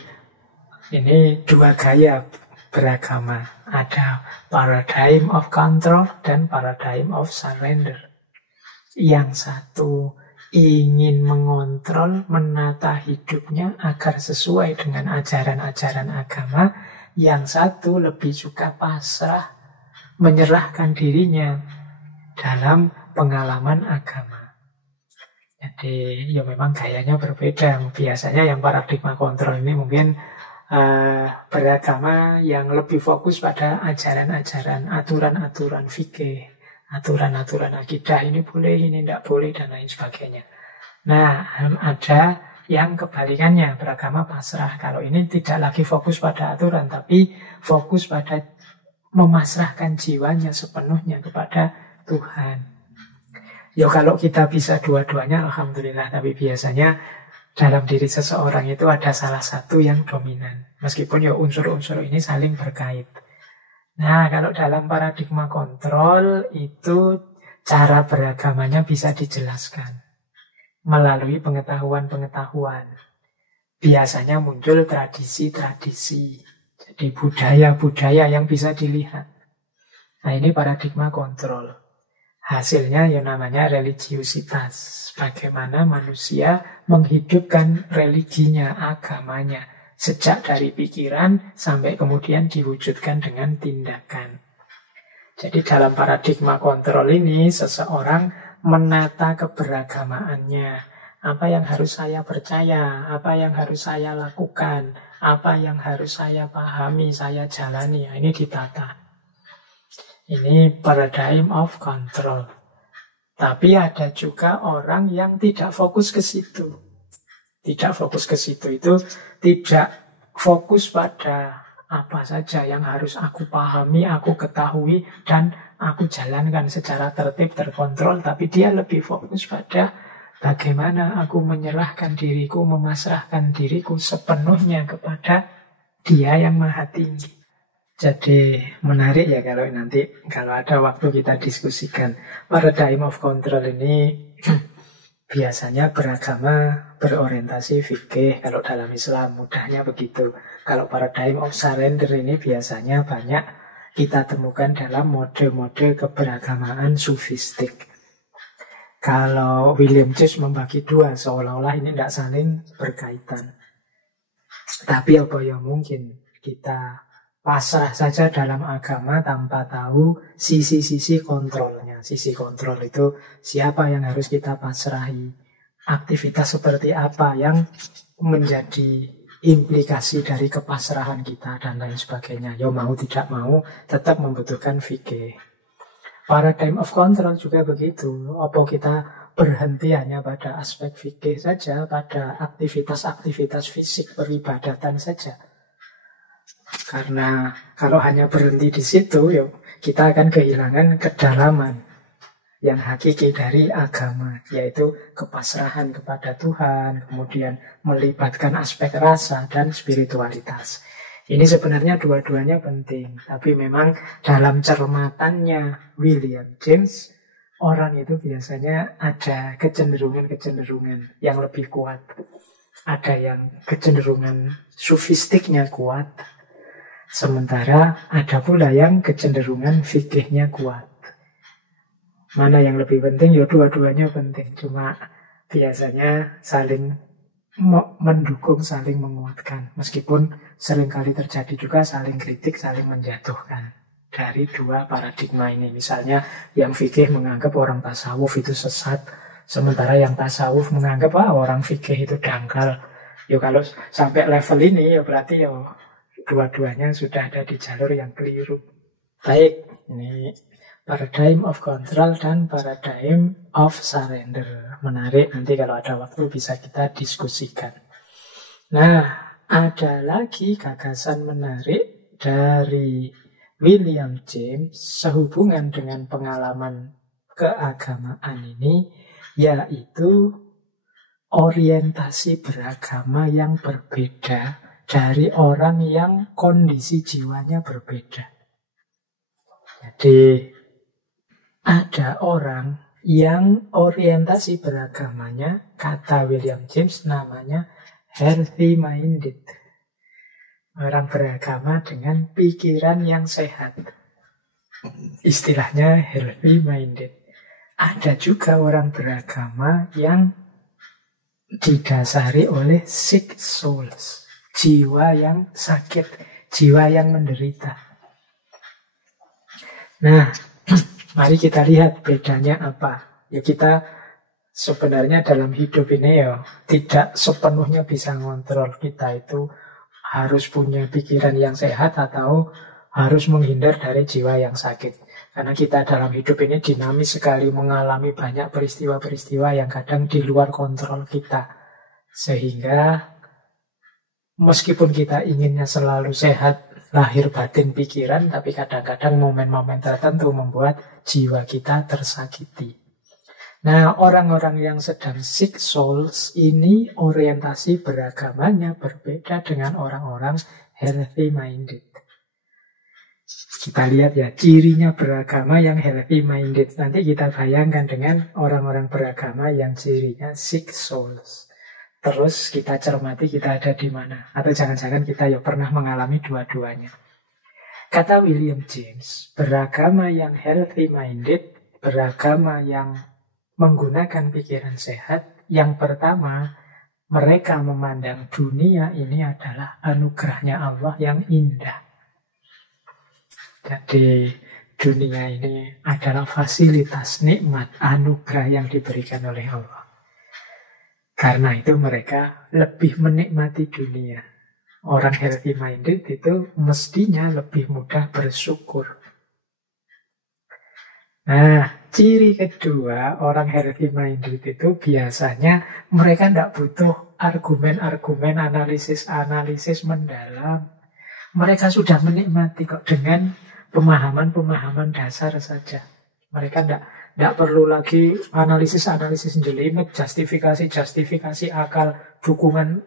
ini 2 gaya beragama. Ada paradigm of control dan paradigm of surrender. Yang satu ingin mengontrol, menata hidupnya agar sesuai dengan ajaran-ajaran agama. Yang satu lebih suka pasrah, menyerahkan dirinya dalam pengalaman agama. Jadi ya memang gayanya berbeda. Biasanya yang paradigma kontrol ini mungkin beragama yang lebih fokus pada ajaran-ajaran, aturan-aturan fikih, aturan-aturan akidah, ini boleh, ini tidak boleh, dan lain sebagainya. Nah, ada yang kebalikannya, beragama pasrah. Kalau ini tidak lagi fokus pada aturan, tapi fokus pada memasrahkan jiwanya sepenuhnya kepada Tuhan. Ya kalau kita bisa dua-duanya, alhamdulillah. Tapi biasanya dalam diri seseorang itu ada salah satu yang dominan. Meskipun ya unsur-unsur ini saling berkait. Nah, kalau dalam paradigma kontrol itu cara beragamanya bisa dijelaskan melalui pengetahuan-pengetahuan. Biasanya muncul tradisi-tradisi. Jadi budaya-budaya yang bisa dilihat. Nah, ini paradigma kontrol. Hasilnya yang namanya religiusitas. Bagaimana manusia menghidupkan religinya, agamanya. Sejak dari pikiran sampai kemudian diwujudkan dengan tindakan. Jadi dalam paradigma kontrol ini, seseorang menata keberagamaannya. Apa yang harus saya percaya, apa yang harus saya lakukan, apa yang harus saya pahami, saya jalani. Ini ditata. Ini paradigm of control. Tapi ada juga orang yang tidak fokus ke situ. Tidak fokus ke situ itu tidak fokus pada apa saja yang harus aku pahami, aku ketahui, dan aku jalankan secara tertib, terkontrol. Tapi dia lebih fokus pada bagaimana aku menyerahkan diriku, memasrahkan diriku sepenuhnya kepada Dia yang Maha Tinggi. Jadi menarik ya kalau ada waktu kita diskusikan. Paradigm of control ini biasanya beragama berorientasi fikih. Kalau dalam Islam mudahnya begitu. Kalau paradigm of surrender ini biasanya banyak kita temukan dalam mode-mode keberagamaan sufistik. Kalau William James membagi dua, seolah-olah ini tidak saling berkaitan. Tapi apa yang mungkin kita pasrah saja dalam agama tanpa tahu sisi-sisi kontrolnya. Sisi kontrol itu siapa yang harus kita pasrahi, aktivitas seperti apa yang menjadi implikasi dari kepasrahan kita dan lain sebagainya. Ya mau tidak mau tetap membutuhkan fikih. Paradigm of control juga begitu. Apa kita berhenti hanya pada aspek fikih saja, pada aktivitas-aktivitas fisik peribadatan saja. Karena kalau hanya berhenti di situ, kita akan kehilangan kedalaman yang hakiki dari agama, yaitu kepasrahan kepada Tuhan, kemudian melibatkan aspek rasa dan spiritualitas. Ini sebenarnya dua-duanya penting, tapi memang dalam cermatannya William James, orang itu biasanya ada kecenderungan-kecenderungan yang lebih kuat. Ada yang kecenderungan sufistiknya kuat, sementara ada pula yang kecenderungan fikihnya kuat. Mana yang lebih penting? Ya dua-duanya penting. Cuma biasanya saling mendukung, saling menguatkan. Meskipun seringkali terjadi juga saling kritik, saling menjatuhkan. Dari dua paradigma ini. Misalnya yang fikih menganggap orang tasawuf itu sesat. Sementara yang tasawuf menganggap orang fikih itu dangkal. Ya kalau sampai level ini ya berarti dua-duanya sudah ada di jalur yang keliru. Baik, ini paradigm of control dan paradigm of surrender. Menarik, nanti kalau ada waktu bisa kita diskusikan. Nah, ada lagi gagasan menarik dari William James sehubungan dengan pengalaman keagamaan ini, yaitu orientasi beragama yang berbeda dari orang yang kondisi jiwanya berbeda. Jadi ada orang yang orientasi beragamanya, kata William James, namanya healthy minded. Orang beragama dengan pikiran yang sehat. Istilahnya healthy minded. Ada juga orang beragama yang didasari oleh sick souls. Jiwa yang sakit, jiwa yang menderita. Nah, mari kita lihat bedanya apa. Ya kita sebenarnya dalam hidup ini tidak sepenuhnya bisa ngontrol. Kita itu harus punya pikiran yang sehat atau harus menghindar dari jiwa yang sakit. Karena kita dalam hidup ini dinamis sekali, mengalami banyak peristiwa-peristiwa yang kadang di luar kontrol kita. Sehingga meskipun kita inginnya selalu sehat, lahir batin pikiran, tapi kadang-kadang momen-momen tertentu membuat jiwa kita tersakiti. Nah, orang-orang yang sedang sick souls ini orientasi beragamanya berbeda dengan orang-orang healthy minded. Kita lihat ya, cirinya beragama yang healthy minded. Nanti kita bayangkan dengan orang-orang beragama yang cirinya sick souls. Terus kita cermati kita ada di mana. Atau jangan-jangan kita ya pernah mengalami dua-duanya. Kata William James, beragama yang healthy minded, beragama yang menggunakan pikiran sehat, yang pertama, mereka memandang dunia ini adalah anugerahnya Allah yang indah. Jadi dunia ini adalah fasilitas, nikmat, anugerah yang diberikan oleh Allah. Karena itu mereka lebih menikmati dunia. Orang healthy minded itu mestinya lebih mudah bersyukur. Nah, ciri kedua orang healthy minded itu biasanya mereka tidak butuh argumen-argumen, analisis-analisis mendalam. Mereka sudah menikmati kok dengan pemahaman-pemahaman dasar saja. Mereka tidak perlu lagi analisis-analisis jelimet, justifikasi akal, dukungan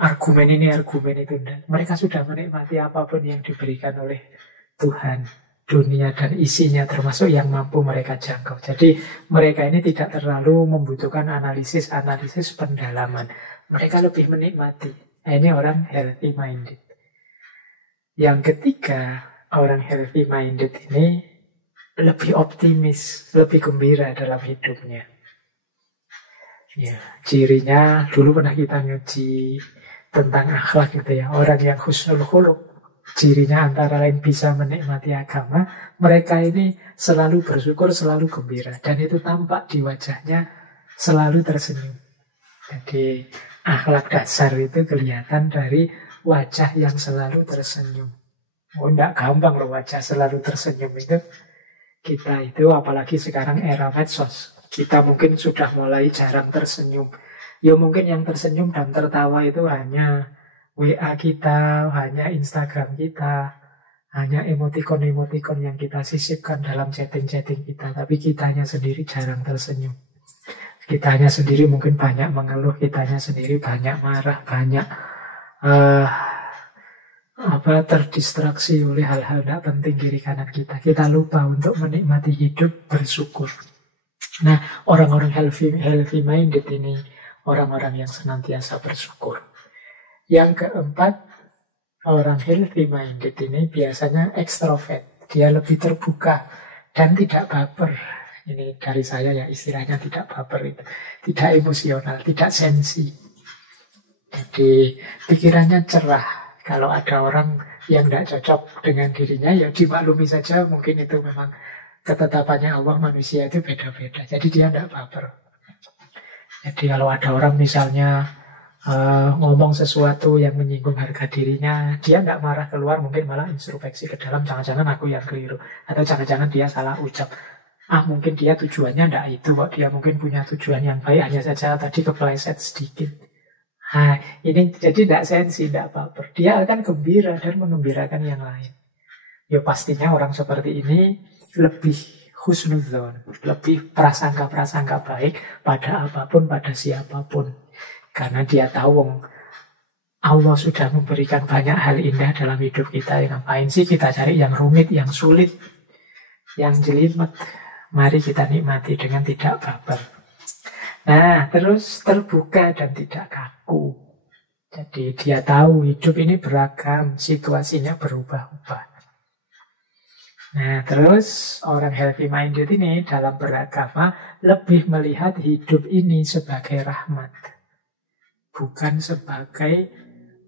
argumen ini, argumen itu. Dan mereka sudah menikmati apapun yang diberikan oleh Tuhan. Dunia dan isinya termasuk yang mampu mereka jangkau. Jadi mereka ini tidak terlalu membutuhkan analisis-analisis pendalaman. Mereka lebih menikmati. Ini orang healthy minded. Yang ketiga, orang healthy minded ini lebih optimis, lebih gembira dalam hidupnya. Ya, cirinya dulu pernah kita nguji tentang akhlak gitu ya. Orang yang husnul khuluq, cirinya antara lain bisa menikmati agama. Mereka ini selalu bersyukur, selalu gembira. Dan itu tampak di wajahnya selalu tersenyum. Jadi akhlak dasar itu kelihatan dari wajah yang selalu tersenyum. Oh, enggak gampang loh wajah selalu tersenyum itu. Kita itu apalagi sekarang era medsos. Kita mungkin sudah mulai jarang tersenyum. Ya mungkin yang tersenyum dan tertawa itu hanya WA kita, hanya Instagram kita, hanya emotikon-emotikon yang kita sisipkan dalam chatting-chatting kita. Tapi kitanya sendiri jarang tersenyum. Kitanya sendiri mungkin banyak mengeluh, kitanya sendiri banyak marah, banyak terdistraksi oleh hal-hal tidak penting kiri kanan kita. Kita lupa untuk menikmati hidup, bersyukur. Nah, orang-orang healthy minded ini orang-orang yang senantiasa bersyukur. Yang keempat, orang healthy minded ini biasanya ekstrovert. Dia lebih terbuka dan tidak baper. Ini dari saya ya, istilahnya tidak baper itu. Tidak emosional, tidak sensi. Jadi pikirannya cerah. Kalau ada orang yang tidak cocok dengan dirinya, ya dimaklumi saja. Mungkin itu memang ketetapannya Allah, manusia itu beda-beda. Jadi dia tidak baper. Jadi kalau ada orang misalnya ngomong sesuatu yang menyinggung harga dirinya, dia tidak marah keluar, mungkin malah introspeksi ke dalam. Jangan-jangan aku yang keliru. Atau jangan-jangan dia salah ucap. Mungkin dia tujuannya tidak itu kok. Dia mungkin punya tujuan yang baik, hanya saja tadi kepleset sedikit. Ini jadi tidak sensi, tidak baper. Dia akan gembira dan mengembirakan yang lain. Ya pastinya orang seperti ini lebih husnudzon, lebih prasangka-prasangka baik pada apapun, pada siapapun. Karena dia tahu Allah sudah memberikan banyak hal indah dalam hidup kita. Ngapain sih kita cari yang rumit, yang sulit, yang jelimet? Mari kita nikmati dengan tidak baper. Nah, terus terbuka dan tidak kaku. Jadi dia tahu hidup ini beragam, situasinya berubah-ubah. Nah, terus orang healthy minded ini dalam beragama lebih melihat hidup ini sebagai rahmat. Bukan sebagai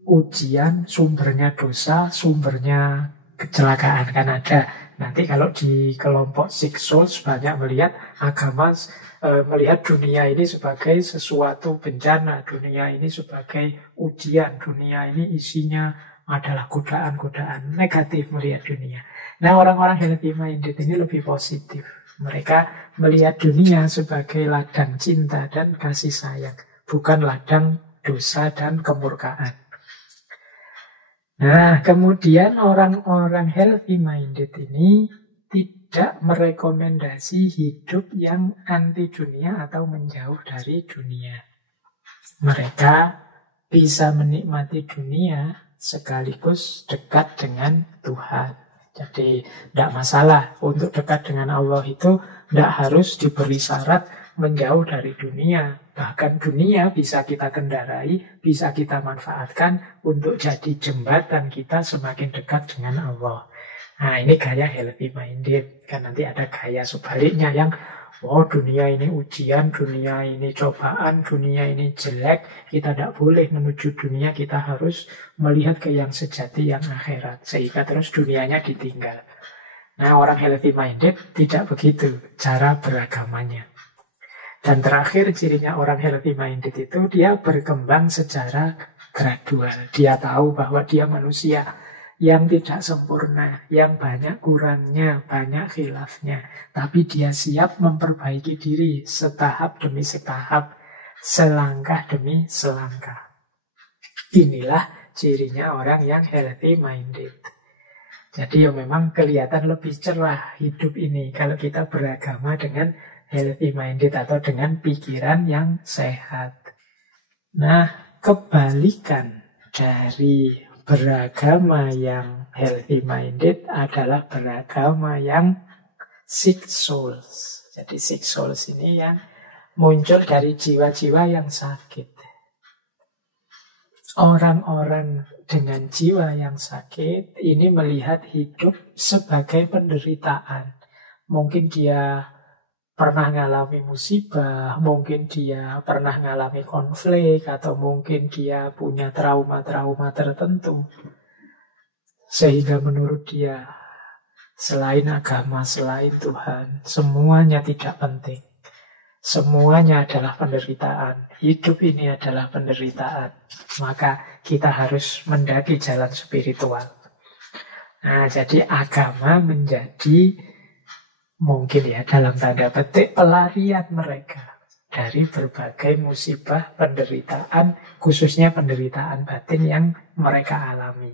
ujian, sumbernya dosa, sumbernya kecelakaan. Kan ada. Nanti kalau di kelompok Sick Souls banyak melihat agama, melihat dunia ini sebagai sesuatu bencana, dunia ini sebagai ujian, dunia ini isinya adalah godaan-godaan, negatif melihat dunia. Nah, orang-orang healthy minded ini lebih positif. Mereka melihat dunia sebagai ladang cinta dan kasih sayang, bukan ladang dosa dan kemurkaan. Nah, kemudian orang-orang healthy minded ini tidak merekomendasi hidup yang anti dunia atau menjauh dari dunia. Mereka bisa menikmati dunia sekaligus dekat dengan Tuhan. Jadi tidak masalah untuk dekat dengan Allah itu tidak harus diberi syarat menjauh dari dunia. Bahkan dunia bisa kita kendarai, bisa kita manfaatkan untuk jadi jembatan kita semakin dekat dengan Allah. Nah, ini gaya healthy minded. Kan nanti ada gaya sebaliknya yang oh, dunia ini ujian, dunia ini cobaan, dunia ini jelek. Kita tidak boleh menuju dunia, kita harus melihat ke yang sejati, yang akhirat. Sehingga terus dunianya ditinggal. Nah, orang healthy minded tidak begitu cara beragamanya. Dan terakhir cirinya orang healthy minded itu dia berkembang secara gradual. Dia tahu bahwa dia manusia yang tidak sempurna, yang banyak kurangnya, banyak khilafnya. Tapi dia siap memperbaiki diri setahap demi setahap, selangkah demi selangkah. Inilah cirinya orang yang healthy minded. Jadi ya memang kelihatan lebih cerah hidup ini kalau kita beragama dengan healthy minded atau dengan pikiran yang sehat. Nah, kebalikan dari beragama yang healthy minded adalah beragama yang sick souls. Jadi sick souls ini yang muncul dari jiwa-jiwa yang sakit. Orang-orang dengan jiwa yang sakit ini melihat hidup sebagai penderitaan. Mungkin dia pernah ngalami musibah, mungkin dia pernah ngalami konflik, atau mungkin dia punya trauma-trauma tertentu. Sehingga menurut dia, selain agama, selain Tuhan, semuanya tidak penting. Semuanya adalah penderitaan. Hidup ini adalah penderitaan. Maka kita harus mendaki jalan spiritual. Nah, jadi agama menjadi mungkin ya dalam tanda petik pelarian mereka dari berbagai musibah, penderitaan, khususnya penderitaan batin yang mereka alami.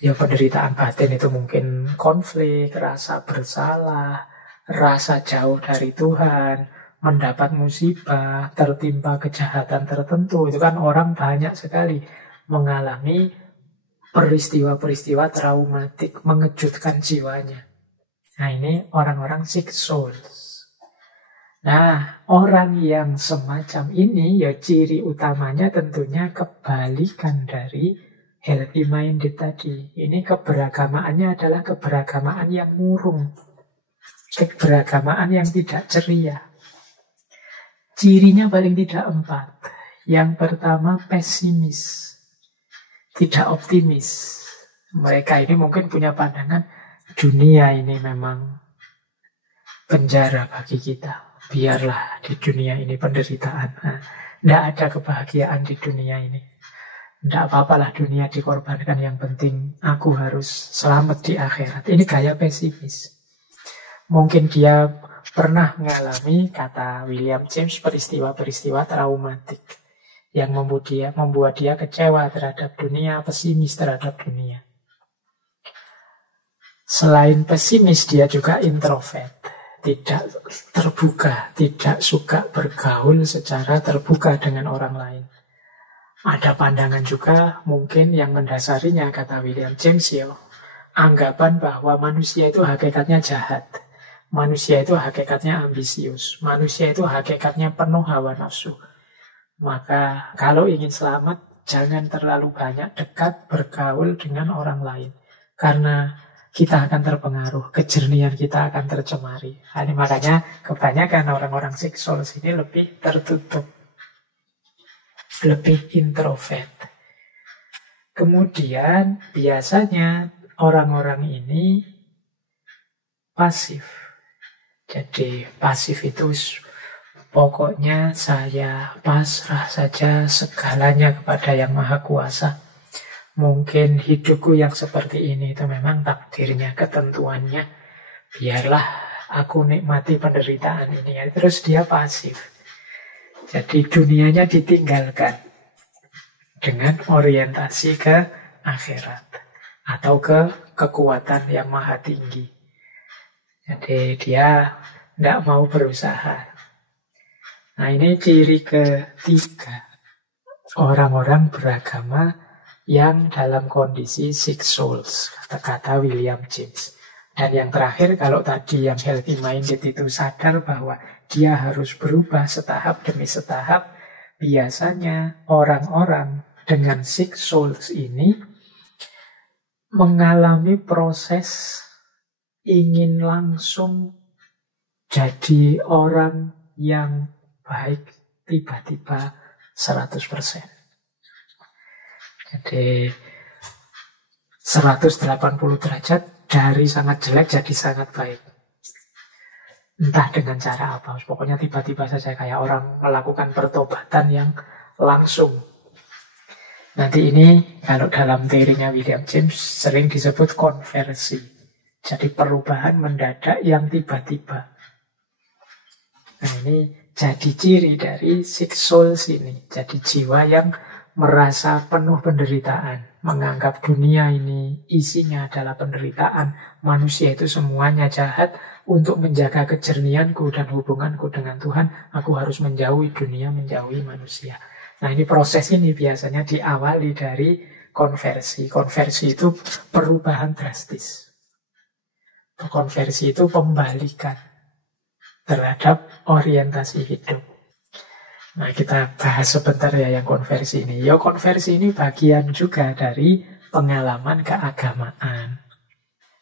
Ya penderitaan batin itu mungkin konflik, rasa bersalah, rasa jauh dari Tuhan, mendapat musibah, tertimpa kejahatan tertentu. Itu kan orang banyak sekali mengalami peristiwa-peristiwa traumatik, mengejutkan jiwanya. Nah, ini orang-orang sick souls. Nah, orang yang semacam ini, ya ciri utamanya tentunya kebalikan dari healthy minded tadi. Ini keberagamaannya adalah keberagamaan yang murung. Keberagamaan yang tidak ceria. Cirinya paling tidak 4. Yang pertama, pesimis. Tidak optimis. Mereka ini mungkin punya pandangan, dunia ini memang penjara bagi kita. Biarlah di dunia ini penderitaan. Tidak ada kebahagiaan di dunia ini. Tidak apa-apalah dunia dikorbankan. Yang penting aku harus selamat di akhirat. Ini gaya pesimis. Mungkin dia pernah mengalami, kata William James, peristiwa-peristiwa traumatik yang membuat dia kecewa terhadap dunia, pesimis terhadap dunia. Selain pesimis, dia juga introvert. Tidak terbuka, tidak suka bergaul secara terbuka dengan orang lain. Ada pandangan juga mungkin yang mendasarinya, kata William James, ya, anggapan bahwa manusia itu hakikatnya jahat. Manusia itu hakikatnya ambisius. Manusia itu hakikatnya penuh hawa nafsu. Maka kalau ingin selamat, jangan terlalu banyak dekat bergaul dengan orang lain. Karena kita akan terpengaruh, kejernihan kita akan tercemari. Nah, ini makanya kebanyakan orang-orang sick souls ini lebih tertutup, lebih introvert. Kemudian biasanya orang-orang ini pasif. Jadi pasif itu pokoknya saya pasrah saja segalanya kepada Yang Maha Kuasa. Mungkin hidupku yang seperti ini itu memang takdirnya, ketentuannya. Biarlah aku nikmati penderitaan ini. Terus dia pasif. Jadi dunianya ditinggalkan dengan orientasi ke akhirat atau ke kekuatan yang maha tinggi. Jadi dia tidak mau berusaha. Nah, ini ciri ketiga orang-orang beragama yang dalam kondisi sick souls, kata-kata William James. Dan yang terakhir, kalau tadi yang healthy minded itu sadar bahwa dia harus berubah setahap demi setahap, biasanya orang-orang dengan sick souls ini mengalami proses ingin langsung jadi orang yang baik tiba-tiba 100%. Jadi 180 derajat dari sangat jelek jadi sangat baik. Entah dengan cara apa, pokoknya tiba-tiba saja kayak orang melakukan pertobatan yang langsung. Nanti ini kalau dalam teorinya William James sering disebut konversi. Jadi perubahan mendadak yang tiba-tiba. Nah ini jadi ciri dari sick souls ini. Jadi jiwa yang merasa penuh penderitaan, menganggap dunia ini isinya adalah penderitaan, manusia itu semuanya jahat. Untuk menjaga kejernihanku dan hubunganku dengan Tuhan, aku harus menjauhi dunia, menjauhi manusia. Nah ini proses ini biasanya diawali dari konversi. Konversi itu perubahan drastis. Konversi itu pembalikan terhadap orientasi hidup. Nah kita bahas sebentar ya yang konversi ini. Ya konversi ini bagian juga dari pengalaman keagamaan.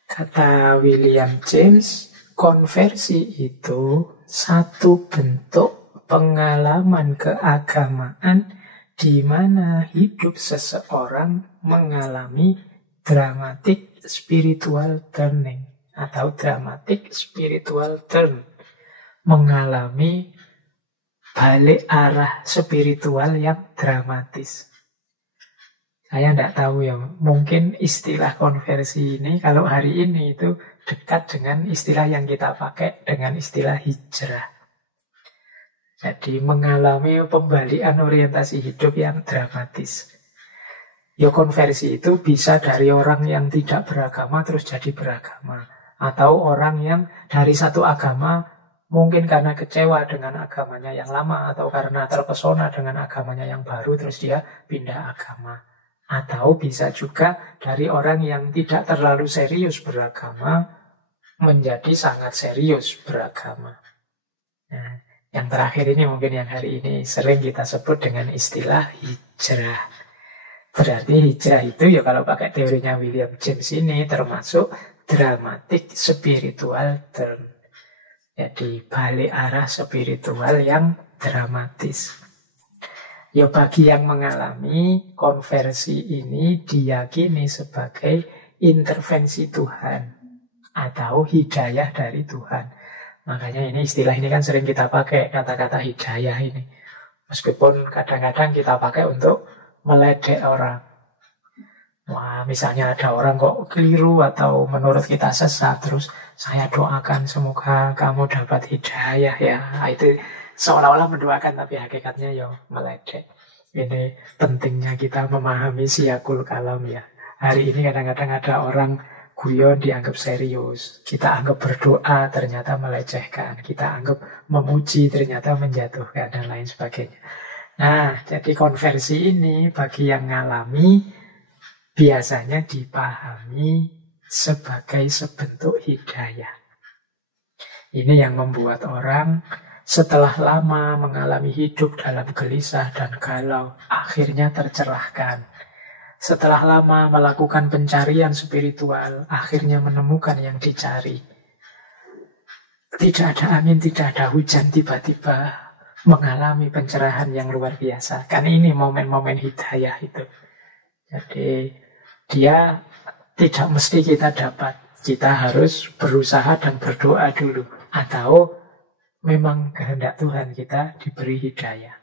Kata William James, konversi itu satu bentuk pengalaman keagamaan di mana hidup seseorang mengalami dramatic spiritual turning atau dramatic spiritual turn, mengalami balik arah spiritual yang dramatis. Saya tidak tahu ya, mungkin istilah konversi ini kalau hari ini itu dekat dengan istilah yang kita pakai dengan istilah hijrah. Jadi mengalami pembalikan orientasi hidup yang dramatis. Ya konversi itu bisa dari orang yang tidak beragama terus jadi beragama. Atau orang yang dari satu agama mungkin karena kecewa dengan agamanya yang lama atau karena terpesona dengan agamanya yang baru terus dia pindah agama. Atau bisa juga dari orang yang tidak terlalu serius beragama menjadi sangat serius beragama. Nah, yang terakhir ini mungkin yang hari ini sering kita sebut dengan istilah hijrah. Berarti hijrah itu ya kalau pakai teorinya William James ini termasuk dramatic spiritual turn. Jadi balik arah spiritual yang dramatis. Ya bagi yang mengalami konversi ini diyakini sebagai intervensi Tuhan atau hidayah dari Tuhan. Makanya ini istilah ini kan sering kita pakai, kata-kata hidayah ini. Meskipun kadang-kadang kita pakai untuk meledek orang. Wah, misalnya ada orang kok keliru atau menurut kita sesat, terus saya doakan semoga kamu dapat hidayah ya. Nah, itu seolah-olah mendoakan tapi hakikatnya ya meledek. Ini pentingnya kita memahami siyakul kalam ya. Hari ini kadang-kadang ada orang guyon dianggap serius. Kita anggap berdoa ternyata melecehkan. Kita anggap memuji ternyata menjatuhkan dan lain sebagainya. Nah, jadi konversi ini bagi yang ngalami biasanya dipahami sebagai sebentuk hidayah. Ini yang membuat orang setelah lama mengalami hidup dalam gelisah dan galau, akhirnya tercerahkan. Setelah lama melakukan pencarian spiritual, akhirnya menemukan yang dicari. Tidak ada angin, tidak ada hujan, tiba-tiba mengalami pencerahan yang luar biasa. Kan ini momen-momen hidayah itu. Jadi dia tidak mesti kita dapat. Kita harus berusaha dan berdoa dulu. Atau memang kehendak Tuhan kita diberi hidayah.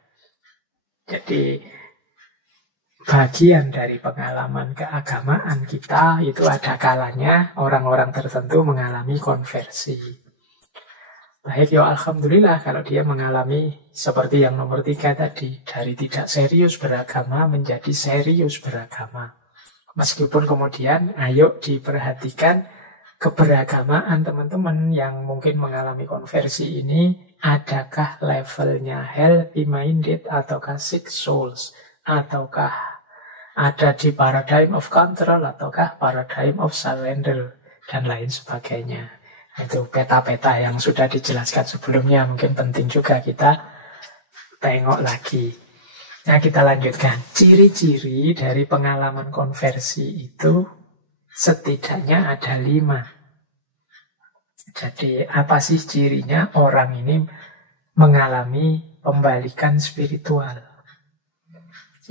Jadi bagian dari pengalaman keagamaan kita itu ada kalanya orang-orang tertentu mengalami konversi. Baik ya alhamdulillah kalau dia mengalami seperti yang nomor 3 tadi. Dari tidak serius beragama menjadi serius beragama. Meskipun kemudian ayo diperhatikan keberagamaan teman-teman yang mungkin mengalami konversi ini, adakah levelnya healthy minded ataukah sick souls, ataukah ada di paradigm of control ataukah paradigm of surrender dan lain sebagainya. Itu peta-peta yang sudah dijelaskan sebelumnya, mungkin penting juga kita tengok lagi. Nah, kita lanjutkan. Ciri-ciri dari pengalaman konversi itu setidaknya ada 5. Jadi, apa sih cirinya orang ini mengalami pembalikan spiritual?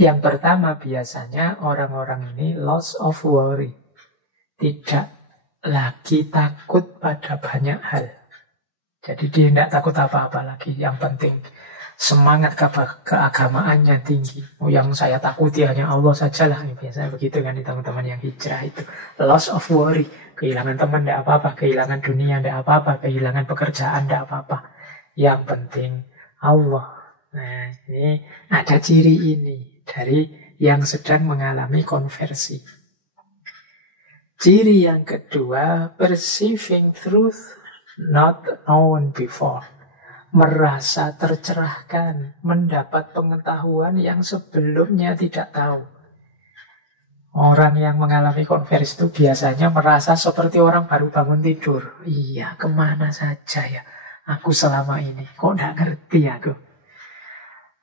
Yang pertama, biasanya orang-orang ini loss of worry. Tidak lagi takut pada banyak hal. Jadi dia tidak takut apa-apa lagi. Yang penting semangat keagamaannya tinggi. Yang saya takuti hanya Allah sajalah. Biasanya begitu kan di teman-teman yang hijrah itu. Loss of worry. Kehilangan teman tidak apa-apa. Kehilangan dunia tidak apa-apa. Kehilangan pekerjaan tidak apa-apa. Yang penting Allah. Nah, ini ada ciri ini dari yang sedang mengalami konversi. Ciri yang kedua, perceiving truth not known before. Merasa tercerahkan, mendapat pengetahuan yang sebelumnya tidak tahu. Orang yang mengalami konversi itu biasanya merasa seperti orang baru bangun tidur. Iya, kemana saja ya aku selama ini? Kok tidak ngerti aku?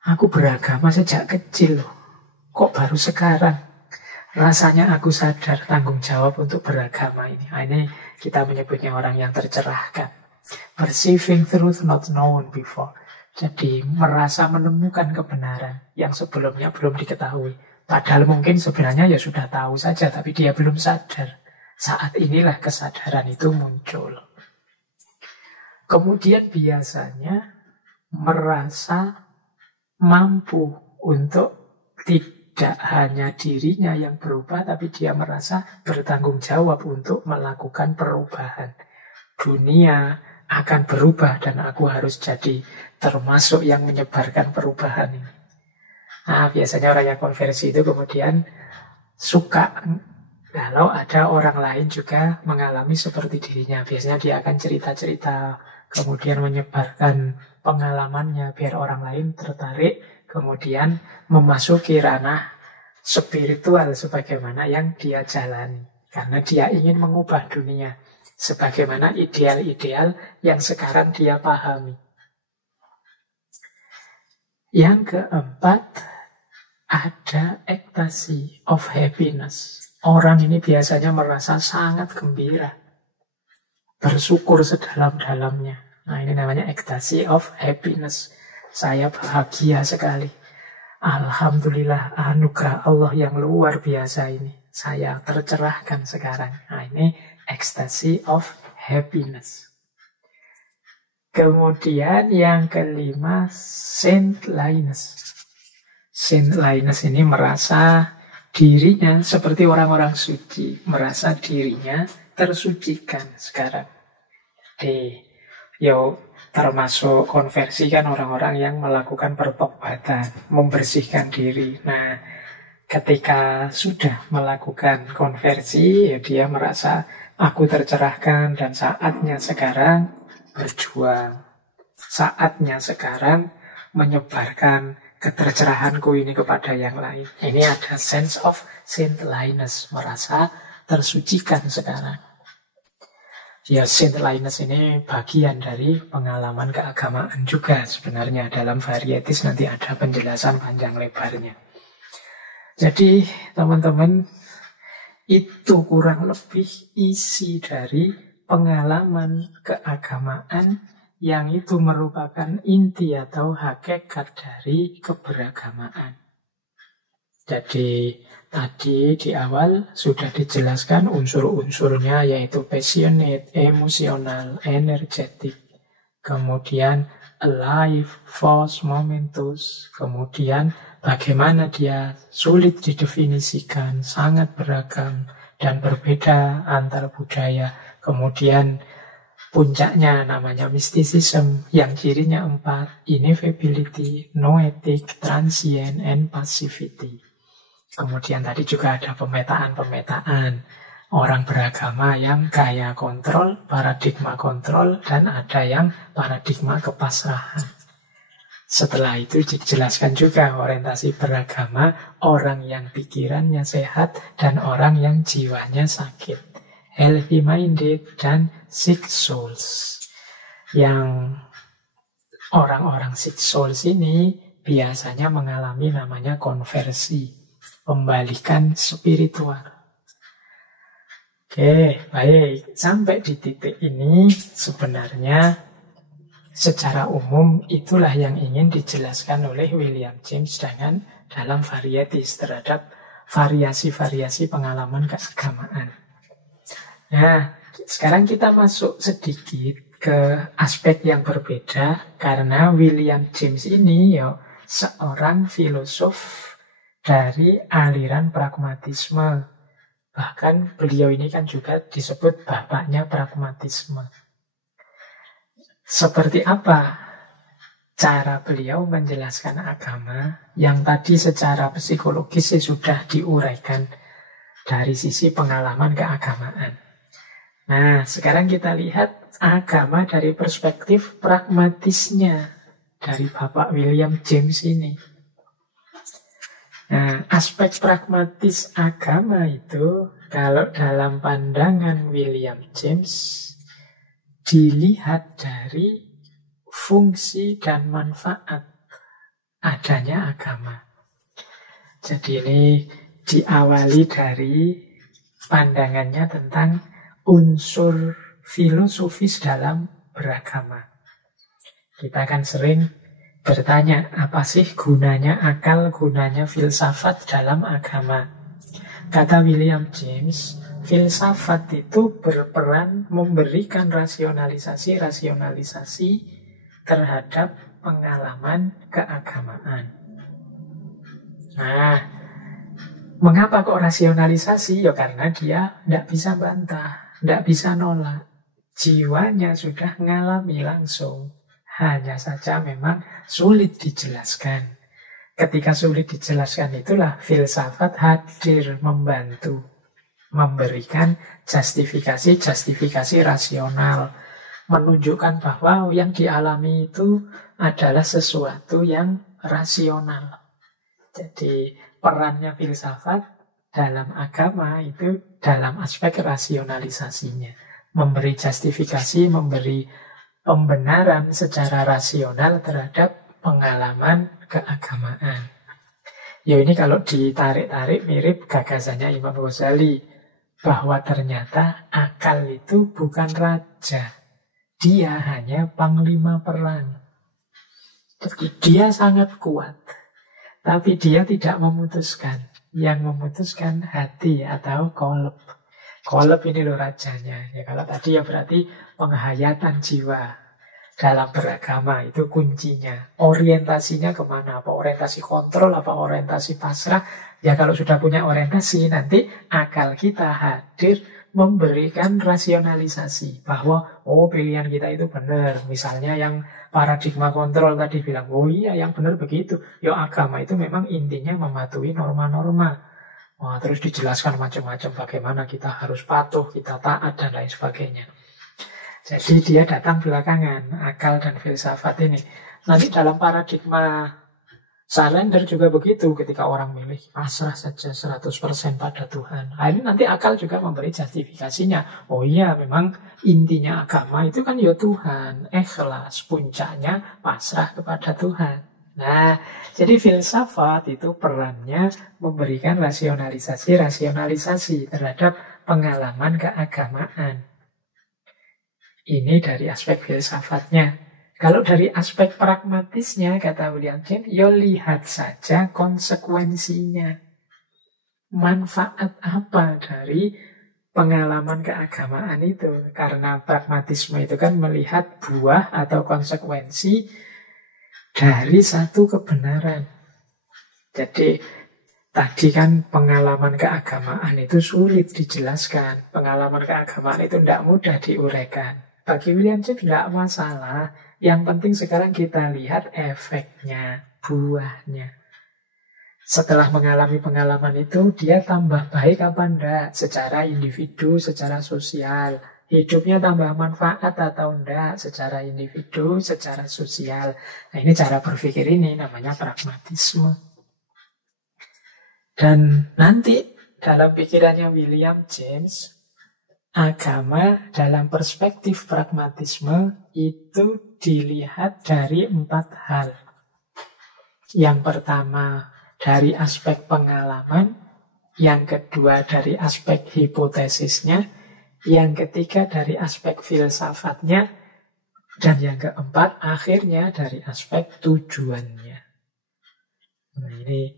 Aku beragama sejak kecil loh. Kok baru sekarang? Rasanya aku sadar tanggung jawab untuk beragama ini. Nah, ini kita menyebutnya orang yang tercerahkan. Perceiving truth not known before. Jadi merasa menemukan kebenaran yang sebelumnya belum diketahui. Padahal mungkin sebenarnya ya sudah tahu saja, tapi dia belum sadar. Saat inilah kesadaran itu muncul. Kemudian biasanya merasa mampu untuk tidak hanya dirinya yang berubah, tapi dia merasa bertanggung jawab untuk melakukan perubahan. Dunia akan berubah dan aku harus jadi termasuk yang menyebarkan perubahan ini. Nah, biasanya orang yang konversi itu kemudian suka kalau ada orang lain juga mengalami seperti dirinya. Biasanya dia akan cerita-cerita, kemudian menyebarkan pengalamannya biar orang lain tertarik, kemudian memasuki ranah spiritual sebagaimana yang dia jalani. Karena dia ingin mengubah dunia sebagaimana ideal-ideal yang sekarang dia pahami. Yang keempat, ada ecstasy of happiness. Orang ini biasanya merasa sangat gembira, bersyukur sedalam-dalamnya. Nah, ini namanya ecstasy of happiness. Saya bahagia sekali. Alhamdulillah, anugerah Allah yang luar biasa ini. Saya tercerahkan sekarang. Nah, ini ecstasy of happiness. Kemudian yang kelima, saintliness. Saintliness ini merasa dirinya seperti orang-orang suci. Merasa dirinya tersucikan sekarang. Termasuk konversi kan orang-orang yang melakukan pertobatan, membersihkan diri. Nah, ketika sudah melakukan konversi, ya dia merasa aku tercerahkan dan saatnya sekarang berjuang. Saatnya sekarang menyebarkan ketercerahanku ini kepada yang lain. Ini ada sense of saintliness, merasa tersucikan sekarang. Ya, saintliness ini bagian dari pengalaman keagamaan juga sebenarnya. Dalam varieties nanti ada penjelasan panjang lebarnya. Jadi teman-teman, itu kurang lebih isi dari pengalaman keagamaan yang itu merupakan inti atau hakikat dari keberagamaan. Jadi tadi di awal sudah dijelaskan unsur-unsurnya, yaitu passionate, emosional, energetic, kemudian alive, force, momentous, kemudian bagaimana dia sulit didefinisikan, sangat beragam dan berbeda antar budaya, kemudian puncaknya namanya mysticism yang cirinya 4, ineffability, noetic, transient, and passivity. Kemudian tadi juga ada pemetaan-pemetaan orang beragama yang gaya kontrol, paradigma kontrol, dan ada yang paradigma kepasrahan. Setelah itu dijelaskan juga orientasi beragama, orang yang pikirannya sehat dan orang yang jiwanya sakit. Healthy minded dan sick souls. Yang orang-orang sick souls ini biasanya mengalami namanya konversi, pembalikan spiritual. Oke, baik. Sampai di titik ini sebenarnya secara umum itulah yang ingin dijelaskan oleh William James dengan dalam varieties terhadap variasi-variasi pengalaman keagamaan. Nah, sekarang kita masuk sedikit ke aspek yang berbeda karena William James ini seorang filosof dari aliran pragmatisme. Bahkan beliau ini kan juga disebut bapaknya pragmatisme. Seperti apa cara beliau menjelaskan agama yang tadi secara psikologis sudah diuraikan dari sisi pengalaman keagamaan. Nah, sekarang kita lihat agama dari perspektif pragmatisnya dari Bapak William James ini. Nah, aspek pragmatis agama itu kalau dalam pandangan William James dilihat dari fungsi dan manfaat adanya agama. Jadi ini diawali dari pandangannya tentang unsur filosofis dalam beragama. Kita kan sering bertanya, apa sih gunanya akal, gunanya filsafat dalam agama? Kata William James, filsafat itu berperan memberikan rasionalisasi terhadap pengalaman keagamaan. Nah, mengapa kok rasionalisasi? Ya karena dia tidak bisa bantah, tidak bisa nolak. Jiwanya sudah ngalami langsung. Hanya saja memang sulit dijelaskan. Ketika sulit dijelaskan itulah filsafat hadir membantu, memberikan justifikasi rasional, menunjukkan bahwa yang dialami itu adalah sesuatu yang rasional. Jadi perannya filsafat dalam agama itu dalam aspek rasionalisasinya, memberi justifikasi, memberi pembenaran secara rasional terhadap pengalaman keagamaan. Ya ini kalau ditarik-tarik mirip gagasannya Imam Ghazali, bahwa ternyata akal itu bukan raja, dia hanya panglima perang. Jadi dia sangat kuat, tapi dia tidak memutuskan. Yang memutuskan hati atau qalb. Qalb ini loh rajanya. Ya kalau tadi ya berarti penghayatan jiwa dalam beragama itu kuncinya. Orientasinya kemana? Apa orientasi kontrol, apa orientasi pasrah? Ya kalau sudah punya orientasi, nanti akal kita hadir memberikan rasionalisasi bahwa pilihan kita itu benar. Misalnya yang paradigma kontrol tadi bilang, iya yang benar begitu. Ya agama itu memang intinya mematuhi norma-norma. Wah, terus dijelaskan macam-macam bagaimana kita harus patuh, kita taat dan lain sebagainya. Jadi dia datang belakangan, akal dan filsafat ini. Nanti dalam paradigma surrender juga begitu, ketika orang milih pasrah saja 100% pada Tuhan. Nah, ini nanti akal juga memberi justifikasinya. Oh iya, memang intinya agama itu kan ya Tuhan, ikhlas, puncaknya pasrah kepada Tuhan. Nah, jadi filsafat itu perannya memberikan rasionalisasi terhadap pengalaman keagamaan. Ini dari aspek filsafatnya. Kalau dari aspek pragmatisnya, kata William James, ya lihat saja konsekuensinya. Manfaat apa dari pengalaman keagamaan itu? Karena pragmatisme itu kan melihat buah atau konsekuensi dari satu kebenaran. Jadi tadi kan pengalaman keagamaan itu sulit dijelaskan. Pengalaman keagamaan itu tidak mudah diuraikan. Bagi William James tidak masalah. Yang penting sekarang kita lihat efeknya, buahnya. Setelah mengalami pengalaman itu, dia tambah baik apa enggak? Secara individu, secara sosial. hidupnya tambah manfaat atau enggak secara individu, secara sosial. Nah, ini cara berpikir ini namanya pragmatisme. Dan nanti dalam pikirannya William James, agama dalam perspektif pragmatisme itu dilihat dari 4 hal. Yang pertama dari aspek pengalaman, yang kedua dari aspek hipotesisnya, yang ketiga dari aspek filsafatnya, dan yang keempat akhirnya dari aspek tujuannya. Nah, ini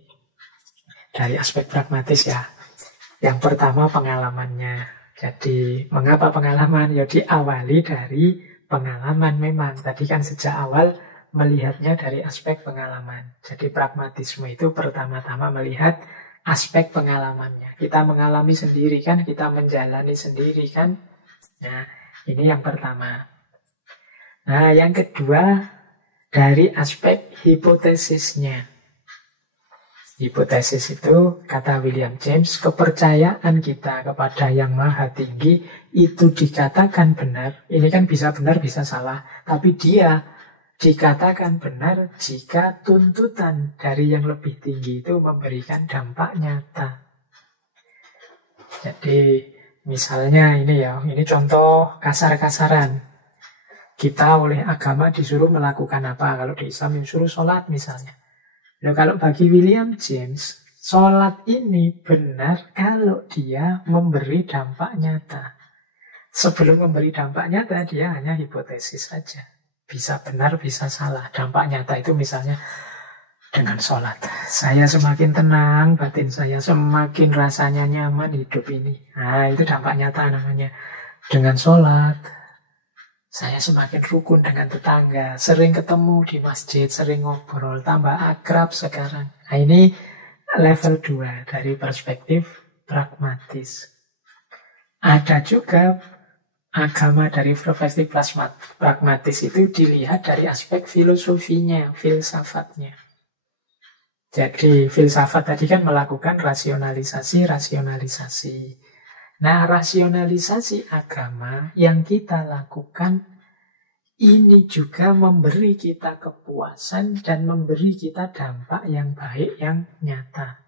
dari aspek pragmatis ya. Yang pertama pengalamannya. Jadi mengapa pengalaman? Ya diawali dari pengalaman memang. Tadi kan sejak awal melihatnya dari aspek pengalaman. Jadi pragmatisme itu pertama-tama melihat aspek pengalamannya. Kita mengalami sendiri kan, kita menjalani sendiri kan. Nah, ini yang pertama. Nah, yang kedua dari aspek hipotesisnya. Hipotesis itu, kata William James, kepercayaan kita kepada yang maha tinggi itu dikatakan benar. Ini kan bisa benar, bisa salah. Tapi dia dikatakan benar jika tuntutan dari yang lebih tinggi itu memberikan dampak nyata. Jadi misalnya ini ya, ini contoh kasar-kasaran. Kita oleh agama disuruh melakukan apa? Kalau di Islam disuruh sholat misalnya. Nah, kalau bagi William James, sholat ini benar kalau dia memberi dampak nyata. Sebelum memberi dampak nyata, dia hanya hipotesis saja. Bisa benar, bisa salah. Dampak nyata itu misalnya dengan sholat. Saya semakin tenang, batin saya semakin rasanya nyaman hidup ini. Nah, itu dampak nyata namanya. Dengan sholat, saya semakin rukun dengan tetangga, sering ketemu di masjid, sering ngobrol, tambah akrab sekarang. Nah, ini level 2 dari perspektif pragmatis. Ada juga agama dari perspektif pragmatis itu dilihat dari aspek filosofinya, filsafatnya. Jadi filsafat tadi kan melakukan rasionalisasi. Nah, rasionalisasi agama yang kita lakukan ini juga memberi kita kepuasan dan memberi kita dampak yang baik, yang nyata.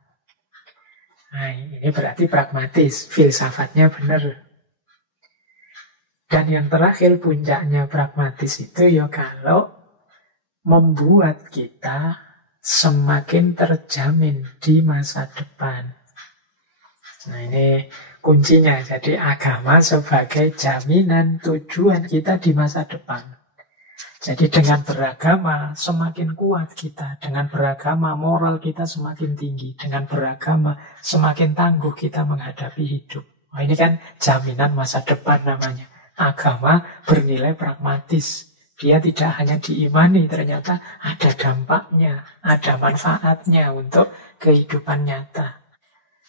Nah, ini berarti pragmatis, filsafatnya benar. Dan yang terakhir puncaknya pragmatis itu ya kalau membuat kita semakin terjamin di masa depan. Nah, ini kuncinya. Jadi agama sebagai jaminan tujuan kita di masa depan. Jadi dengan beragama semakin kuat kita. Dengan beragama moral kita semakin tinggi. Dengan beragama semakin tangguh kita menghadapi hidup. Nah, ini kan jaminan masa depan namanya. Agama bernilai pragmatis. Dia tidak hanya diimani, ternyata ada dampaknya, ada manfaatnya untuk kehidupan nyata.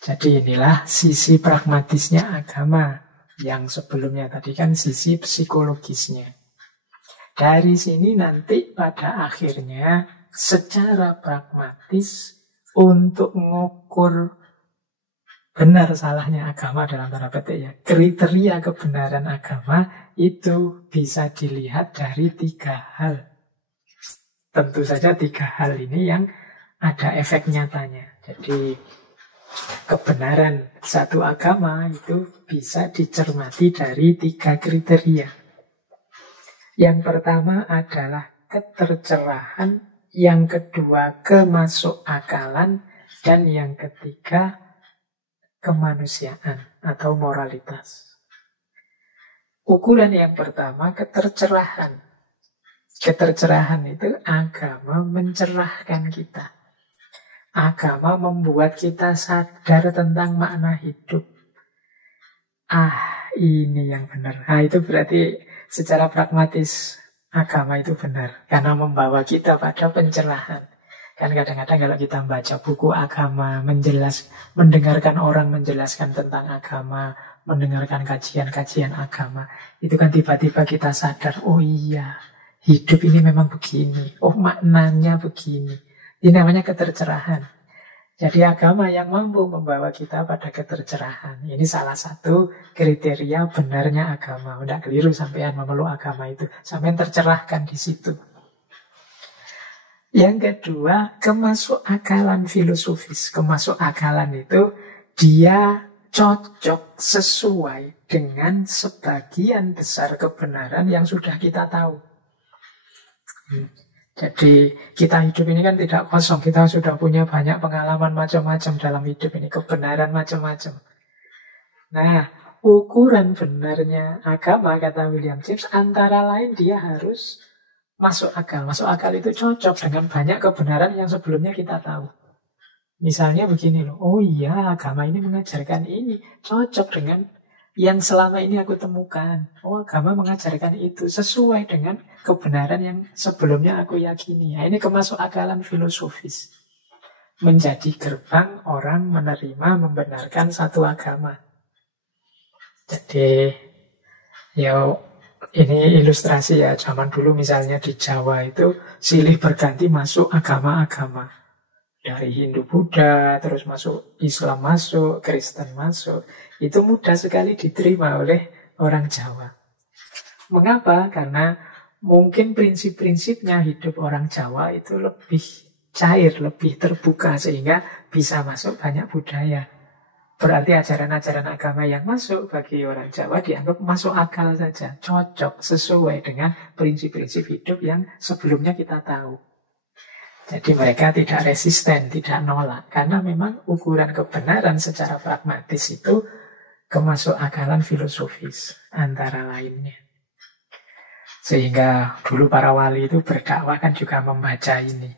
Jadi inilah sisi pragmatisnya agama. Yang sebelumnya tadi kan sisi psikologisnya. Dari sini nanti pada akhirnya secara pragmatis untuk mengukur benar salahnya agama dalam tanda petik ya. Kriteria kebenaran agama itu bisa dilihat dari 3 hal. Tentu saja 3 hal ini yang ada efek nyatanya. Jadi kebenaran satu agama itu bisa dicermati dari 3 kriteria. Yang pertama adalah ketercerahan, yang kedua kemasukakalan, dan yang ketiga kemanusiaan atau moralitas. Ukuran yang pertama ketercerahan. Ketercerahan itu agama mencerahkan kita. Agama membuat kita sadar tentang makna hidup. Ini yang benar. Itu berarti secara pragmatis agama itu benar. Karena membawa kita pada pencerahan. Kan kadang-kadang kalau kita baca buku agama, mendengarkan orang menjelaskan tentang agama, mendengarkan kajian-kajian agama, itu kan tiba-tiba kita sadar, oh iya, hidup ini memang begini. Oh, maknanya begini. Ini namanya ketercerahan. Jadi agama yang mampu membawa kita pada ketercerahan. Ini salah satu kriteria benarnya agama. Udah keliru sampean memeluk agama itu. Sampean tercerahkan di situ. Yang kedua, kemasukakalan filosofis. Kemasukakalan itu dia cocok sesuai dengan sebagian besar kebenaran yang sudah kita tahu. Jadi kita hidup ini kan tidak kosong. Kita sudah punya banyak pengalaman macam-macam dalam hidup ini. Kebenaran macam-macam. Nah, ukuran benarnya agama, kata William James, antara lain dia harus masuk akal. Masuk akal itu cocok dengan banyak kebenaran yang sebelumnya kita tahu. Misalnya begini loh. Oh iya, agama ini mengajarkan ini. Cocok dengan yang selama ini aku temukan. Oh, agama mengajarkan itu sesuai dengan kebenaran yang sebelumnya aku yakini. Nah, ini kemasukakalan filosofis. Menjadi gerbang orang menerima, membenarkan satu agama. Jadi, ya ini ilustrasi ya. Zaman dulu misalnya di Jawa itu silih berganti masuk agama-agama. Dari Hindu Buddha, terus masuk Islam masuk, Kristen masuk. Itu mudah sekali diterima oleh orang Jawa. Mengapa? Karena mungkin prinsip-prinsipnya hidup orang Jawa itu lebih cair, lebih terbuka, sehingga bisa masuk banyak budaya. Berarti ajaran-ajaran agama yang masuk bagi orang Jawa dianggap masuk akal saja, cocok, sesuai dengan prinsip-prinsip hidup yang sebelumnya kita tahu. Jadi mereka tidak resisten, tidak nolak. Karena memang ukuran kebenaran secara pragmatis itu kemasukakalan filosofis antara lainnya. Sehingga dulu para wali itu berdakwah kan juga membaca ini.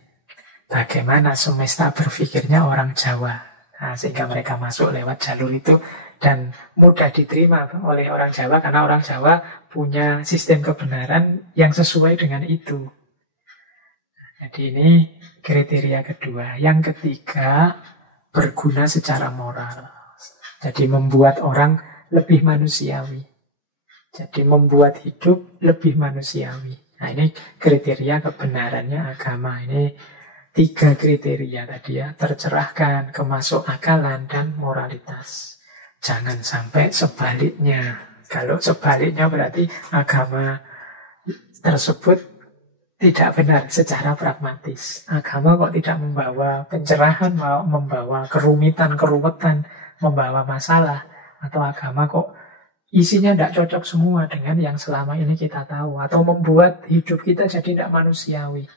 Bagaimana semesta berpikirnya orang Jawa. Nah, sehingga mereka masuk lewat jalur itu dan mudah diterima oleh orang Jawa karena orang Jawa punya sistem kebenaran yang sesuai dengan itu. Jadi ini kriteria kedua. Yang ketiga, berguna secara moral. Jadi membuat orang lebih manusiawi. Jadi membuat hidup lebih manusiawi. Nah ini kriteria kebenarannya agama. Ini 3 kriteria tadi ya. Tercerahkan, kemasukakalan, dan moralitas. Jangan sampai sebaliknya. Kalau sebaliknya berarti agama tersebut tidak benar secara pragmatis. Agama kok tidak membawa pencerahan, membawa kerumitan, keruwetan, membawa masalah. Atau agama kok isinya tidak cocok semua dengan yang selama ini kita tahu. Atau membuat hidup kita jadi tidak manusiawi.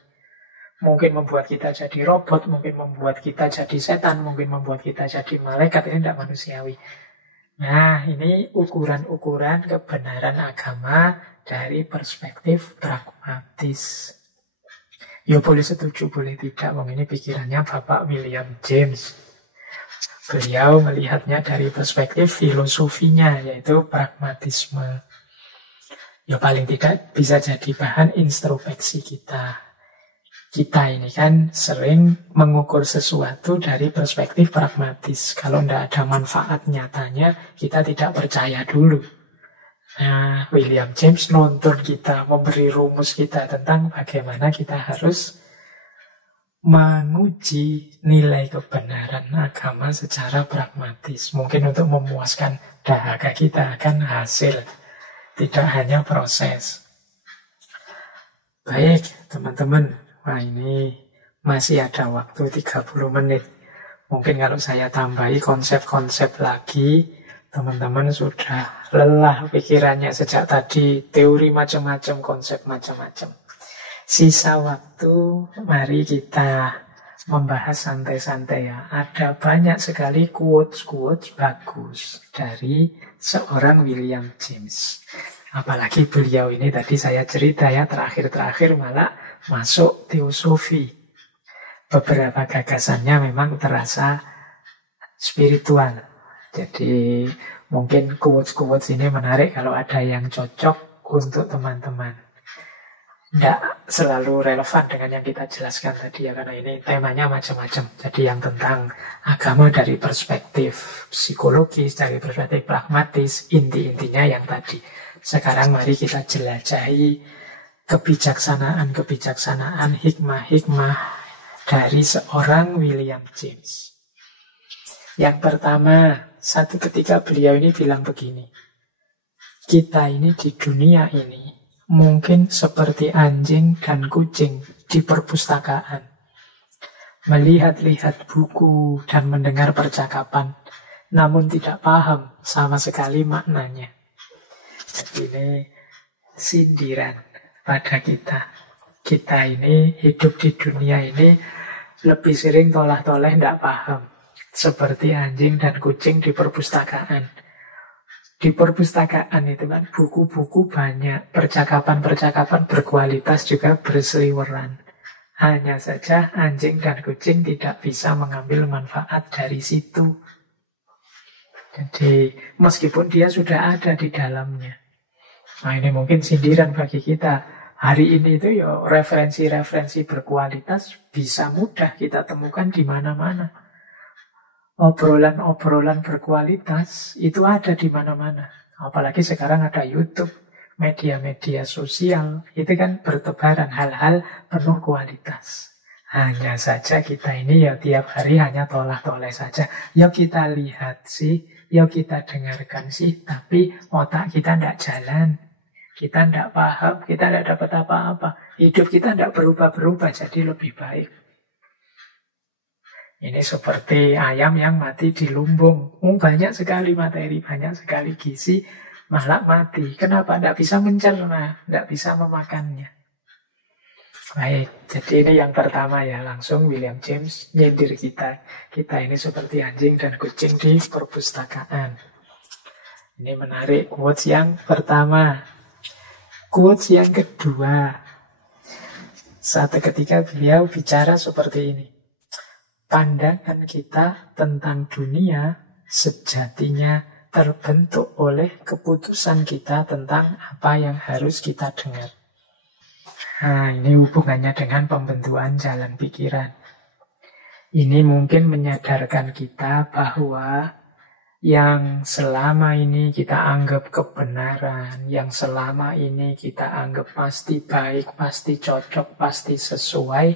Mungkin membuat kita jadi robot, mungkin membuat kita jadi setan, mungkin membuat kita jadi malaikat. Ini tidak manusiawi. Nah, ini ukuran-ukuran kebenaran agama dari perspektif pragmatis. Ya boleh setuju, boleh tidak. Ini pikirannya Bapak William James. Beliau melihatnya dari perspektif filosofinya, yaitu pragmatisme. Ya paling tidak bisa jadi bahan introspeksi kita. Kita ini kan sering mengukur sesuatu dari perspektif pragmatis. Kalau tidak ada manfaat nyatanya, kita tidak percaya dulu. Nah, William James nuntun kita, memberi rumus kita tentang bagaimana kita harus menguji nilai kebenaran agama secara pragmatis. Mungkin untuk memuaskan dahaga kita akan hasil, tidak hanya proses. Baik, teman-teman. Wah, ini masih ada waktu 30 menit. Mungkin kalau saya tambahi konsep-konsep lagi, teman-teman sudah lelah pikirannya sejak tadi, teori macam-macam, konsep macam-macam. Sisa waktu, mari kita membahas santai-santai ya. Ada banyak sekali quotes-quotes bagus dari seorang William James. Apalagi beliau ini tadi saya cerita ya, terakhir-terakhir malah masuk teosofi. Beberapa gagasannya memang terasa spiritual. Jadi mungkin quotes-quotes ini menarik kalau ada yang cocok untuk teman-teman. Tidak selalu relevan dengan yang kita jelaskan tadi ya, karena ini temanya macam-macam. Jadi yang tentang agama dari perspektif psikologis, dari perspektif pragmatis, inti-intinya yang tadi. Sekarang mari kita jelajahi kebijaksanaan-kebijaksanaan, hikmah-hikmah dari seorang William James. Yang pertama, satu ketika beliau ini bilang begini, kita ini di dunia ini mungkin seperti anjing dan kucing di perpustakaan, melihat-lihat buku dan mendengar percakapan, namun tidak paham sama sekali maknanya. Jadi ini sindiran pada kita. Kita ini hidup di dunia ini lebih sering tolah-toleh tidak paham. Seperti anjing dan kucing di perpustakaan. Di perpustakaan itu kan buku-buku banyak, percakapan-percakapan berkualitas juga berseliweran. Hanya saja anjing dan kucing tidak bisa mengambil manfaat dari situ. Jadi meskipun dia sudah ada di dalamnya. Nah ini mungkin sindiran bagi kita. Hari ini itu ya referensi-referensi berkualitas bisa mudah kita temukan di mana-mana. Obrolan-obrolan berkualitas itu ada di mana-mana. Apalagi sekarang ada YouTube, media-media sosial. Itu kan bertebaran hal-hal penuh kualitas. Hanya saja kita ini ya tiap hari hanya tolah-toleh saja. Ya kita lihat sih, ya kita dengarkan sih. Tapi otak kita tidak jalan. Kita tidak paham, kita tidak dapat apa-apa. Hidup kita tidak berubah-berubah, jadi lebih baik. Ini seperti ayam yang mati di lumbung. Banyak sekali materi, banyak sekali gizi, malah mati. Kenapa? Tidak bisa mencerna, tidak bisa memakannya. Baik, jadi ini yang pertama ya. Langsung William James nyindir kita. Kita ini seperti anjing dan kucing di perpustakaan. Ini menarik quotes yang pertama. Quotes yang kedua. Satu ketika beliau bicara seperti ini. Pandangan kita tentang dunia sejatinya terbentuk oleh keputusan kita tentang apa yang harus kita dengar. Nah, ini hubungannya dengan pembentukan jalan pikiran. Ini mungkin menyadarkan kita bahwa yang selama ini kita anggap kebenaran, yang selama ini kita anggap pasti baik, pasti cocok, pasti sesuai,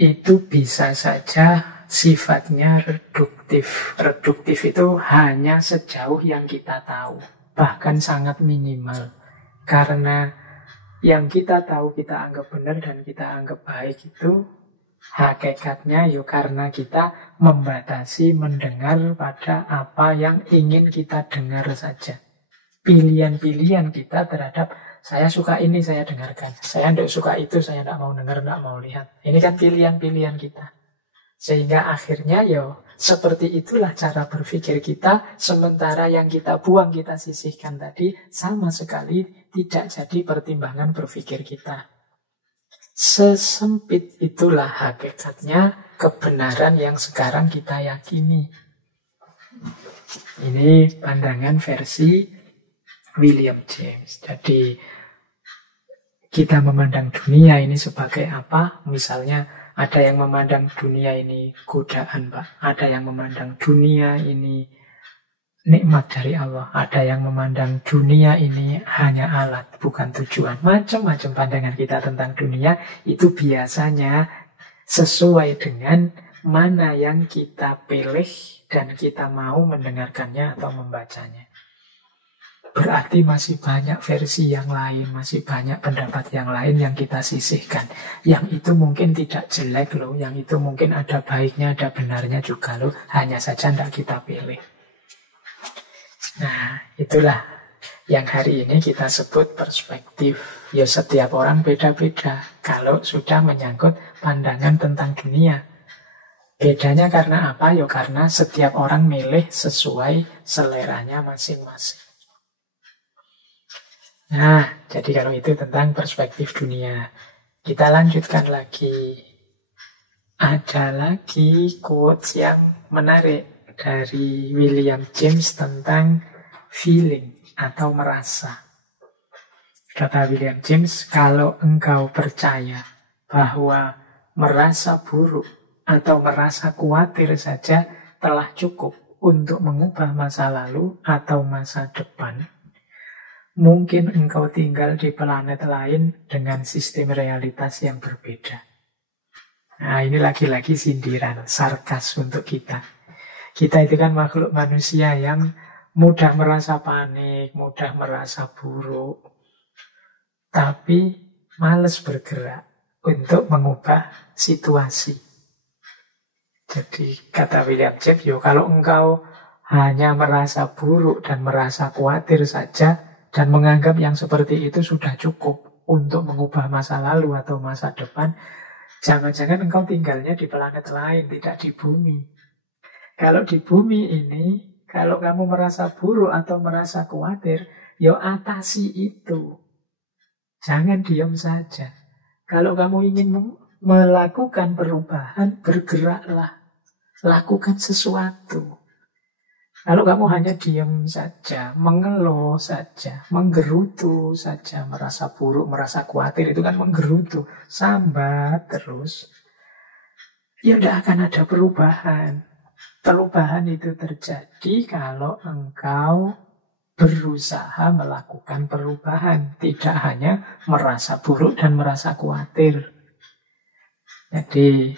itu bisa saja sifatnya reduktif. Reduktif itu hanya sejauh yang kita tahu, bahkan sangat minimal. Karena yang kita tahu, kita anggap benar dan kita anggap baik itu hakikatnya ya karena kita membatasi mendengar pada apa yang ingin kita dengar saja. Pilihan-pilihan kita terhadap saya suka ini, saya dengarkan. Saya tidak suka itu, saya tidak mau dengar, tidak mau lihat. Ini kan pilihan-pilihan kita. Sehingga akhirnya ya seperti itulah cara berpikir kita. Sementara yang kita buang, kita sisihkan tadi, sama sekali tidak jadi pertimbangan berpikir kita. Sesempit itulah hakikatnya kebenaran yang sekarang kita yakini. Ini pandangan versi William James. Jadi kita memandang dunia ini sebagai apa? Misalnya ada yang memandang dunia ini godaan, Pak. Ada yang memandang dunia ini nikmat dari Allah. Ada yang memandang dunia ini hanya alat, bukan tujuan. Macam-macam pandangan kita tentang dunia itu biasanya sesuai dengan mana yang kita pilih dan kita mau mendengarkannya atau membacanya. Berarti masih banyak versi yang lain, masih banyak pendapat yang lain yang kita sisihkan. Yang itu mungkin tidak jelek loh, yang itu mungkin ada baiknya, ada benarnya juga loh. Hanya saja tidak kita pilih. Nah, itulah yang hari ini kita sebut perspektif. Ya setiap orang beda-beda kalau sudah menyangkut pandangan tentang dunia. Bedanya karena apa? Ya karena setiap orang milih sesuai seleranya masing-masing. Nah, jadi kalau itu tentang perspektif dunia. Kita lanjutkan lagi. Ada lagi quotes yang menarik dari William James tentang feeling atau merasa. Kata William James, kalau engkau percaya bahwa merasa buruk atau merasa khawatir saja telah cukup untuk mengubah masa lalu atau masa depan, mungkin engkau tinggal di planet lain dengan sistem realitas yang berbeda. Nah, ini lagi-lagi sindiran, sarkas untuk kita. Kita itu kan makhluk manusia yang mudah merasa panik, mudah merasa buruk, tapi malas bergerak untuk mengubah situasi. Jadi kata William James, kalau engkau hanya merasa buruk dan merasa khawatir saja dan menganggap yang seperti itu sudah cukup untuk mengubah masa lalu atau masa depan, jangan-jangan engkau tinggalnya di planet lain, tidak di bumi. Kalau di bumi ini, kalau kamu merasa buruk atau merasa khawatir, atasi itu. Jangan diam saja. Kalau kamu ingin melakukan perubahan, bergeraklah. Lakukan sesuatu. Kalau kamu hanya diam saja, mengeluh saja, menggerutu saja, merasa buruk, merasa khawatir, itu kan menggerutu. Sambat terus. Tidak akan ada perubahan. Perubahan itu terjadi kalau engkau berusaha melakukan perubahan. Tidak hanya merasa buruk dan merasa khawatir. Jadi,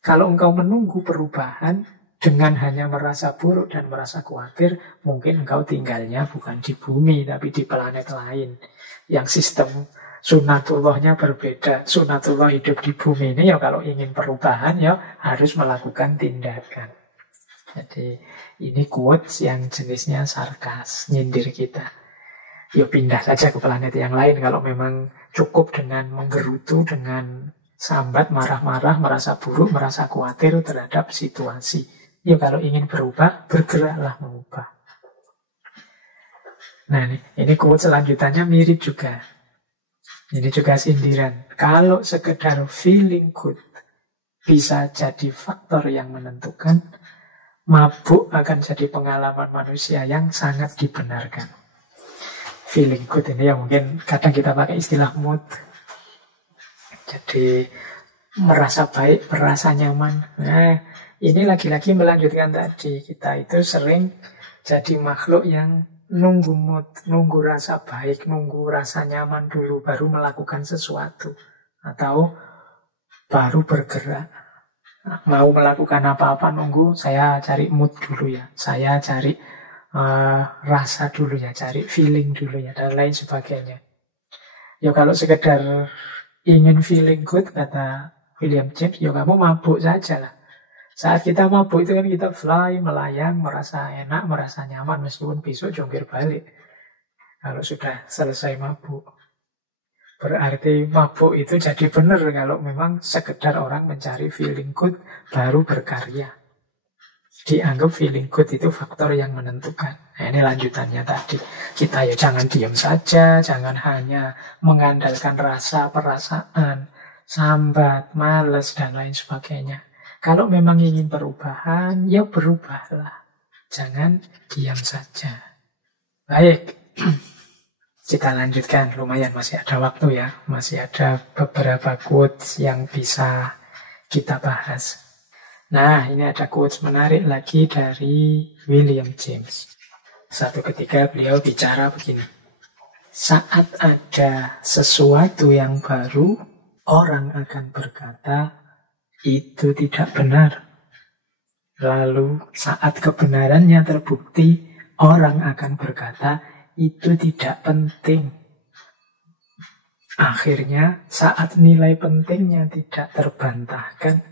kalau engkau menunggu perubahan dengan hanya merasa buruk dan merasa khawatir, mungkin engkau tinggalnya bukan di bumi, tapi di planet lain. Yang sistem sunatullahnya berbeda. Sunatullah hidup di bumi ini, kalau ingin perubahan, harus melakukan tindakan. Jadi ini quotes yang jenisnya sarkas, nyindir kita. Pindah saja ke planet yang lain kalau memang cukup dengan menggerutu, dengan sambat, marah-marah, merasa buruk, merasa khawatir terhadap situasi. Kalau ingin berubah, bergeraklah mengubah. Nah ini quote selanjutannya mirip juga. Ini juga sindiran. Kalau sekedar feeling good bisa jadi faktor yang menentukan, mabuk akan jadi pengalaman manusia yang sangat dibenarkan. Feeling good ini yang mungkin kadang kita pakai istilah mood. Jadi merasa baik, merasa nyaman. Nah, ini lagi-lagi melanjutkan tadi. Kita itu sering jadi makhluk yang nunggu mood, nunggu rasa baik, nunggu rasa nyaman dulu, baru melakukan sesuatu. Atau baru bergerak. Mau melakukan apa-apa nunggu, saya cari mood dulu ya. Saya cari rasa dulu ya, cari feeling dulu ya, dan lain sebagainya. Kalau sekedar ingin feeling good, kata William James, kamu mabuk saja lah. Saat kita mabuk itu kan kita fly, melayang, merasa enak, merasa nyaman, meskipun besok jungkir balik. Kalau sudah selesai mabuk. Berarti mabuk itu jadi benar kalau memang sekedar orang mencari feeling good baru berkarya. Dianggap feeling good itu faktor yang menentukan. Nah, ini lanjutannya tadi. Kita jangan diam saja, jangan hanya mengandalkan rasa, perasaan, sambat, malas, dan lain sebagainya. Kalau memang ingin perubahan, berubahlah. Jangan diam saja. Baik. Kita lanjutkan, lumayan masih ada waktu ya. Masih ada beberapa quotes yang bisa kita bahas. Nah, ini ada quotes menarik lagi dari William James. Satu ketika beliau bicara begini. Saat ada sesuatu yang baru, orang akan berkata, itu tidak benar. Lalu saat kebenarannya terbukti, orang akan berkata, itu tidak penting. Akhirnya saat nilai pentingnya tidak terbantahkan,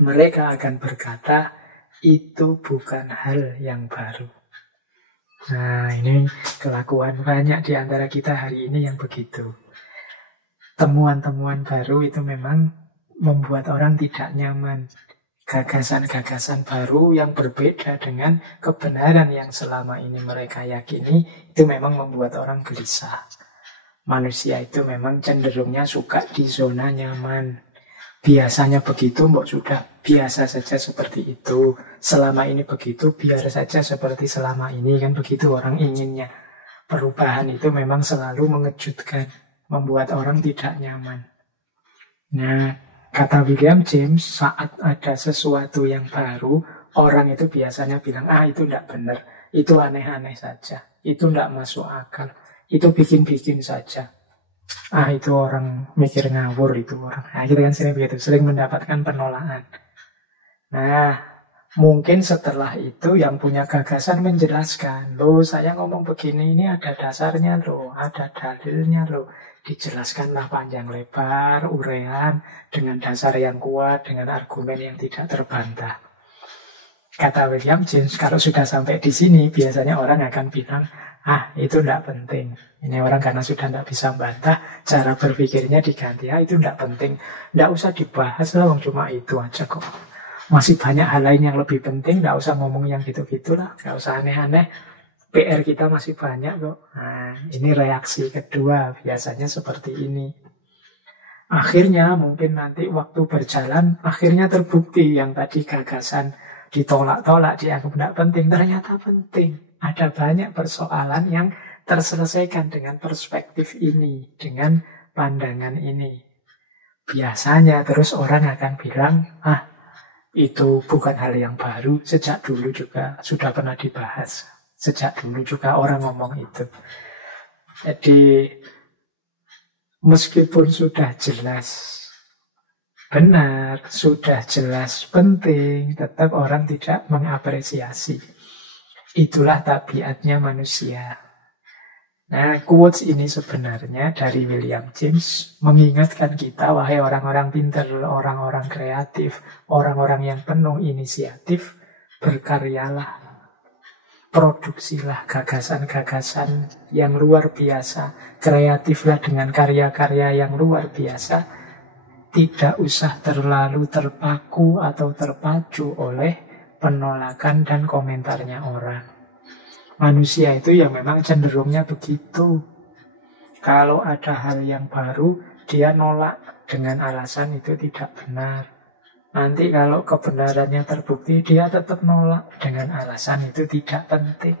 mereka akan berkata itu bukan hal yang baru. Nah, ini kelakuan banyak di antara kita hari ini yang begitu. Temuan-temuan baru itu memang membuat orang tidak nyaman. Gagasan-gagasan baru yang berbeda dengan kebenaran yang selama ini mereka yakini, itu memang membuat orang gelisah. Manusia itu memang cenderungnya suka di zona nyaman. Biasanya begitu, mbok sudah biasa saja seperti itu. Selama ini begitu, biar saja seperti selama ini. Kan begitu orang inginnya. Perubahan itu memang selalu mengejutkan, membuat orang tidak nyaman. Nah, kata William James, saat ada sesuatu yang baru, orang itu biasanya bilang, itu tidak benar, itu aneh-aneh saja, itu tidak masuk akal, itu bikin-bikin saja. Itu orang mikir ngawur itu orang. Kita kan sering begitu, sering mendapatkan penolakan. Nah, Mungkin setelah itu yang punya gagasan menjelaskan, loh saya ngomong begini ini ada dasarnya loh, ada dalilnya loh. Dijelaskanlah panjang lebar, urean, dengan dasar yang kuat, dengan argumen yang tidak terbantah. Kata William James, kalau sudah sampai di sini, biasanya orang akan bilang, itu tidak penting. Ini orang karena sudah tidak bisa bantah, cara berpikirnya diganti, itu tidak penting. Tidak usah dibahas lah, cuma itu aja kok. Masih banyak hal lain yang lebih penting, tidak usah ngomong yang gitu-gitu lah, tidak usah aneh-aneh. PR kita masih banyak kok. Nah, ini reaksi kedua, biasanya seperti ini. Akhirnya mungkin nanti waktu berjalan, akhirnya terbukti yang tadi gagasan ditolak-tolak, dianggap tidak penting, ternyata penting. Ada banyak persoalan yang terselesaikan dengan perspektif ini, dengan pandangan ini. Biasanya terus orang akan bilang, itu bukan hal yang baru, sejak dulu juga sudah pernah dibahas. Sejak dulu juga orang ngomong itu. Jadi, meskipun sudah jelas benar, sudah jelas penting, tetap orang tidak mengapresiasi. Itulah tabiatnya manusia. Nah, quotes ini sebenarnya dari William James mengingatkan kita, wahai orang-orang pintar, orang-orang kreatif, orang-orang yang penuh inisiatif, berkaryalah, produksilah gagasan-gagasan yang luar biasa, kreatiflah dengan karya-karya yang luar biasa, tidak usah terlalu terpaku atau terpacu oleh penolakan dan komentarnya orang. Manusia itu yang memang cenderungnya begitu. Kalau ada hal yang baru, dia nolak dengan alasan itu tidak benar. Nanti kalau kebenarannya terbukti, dia tetap nolak dengan alasan itu tidak penting.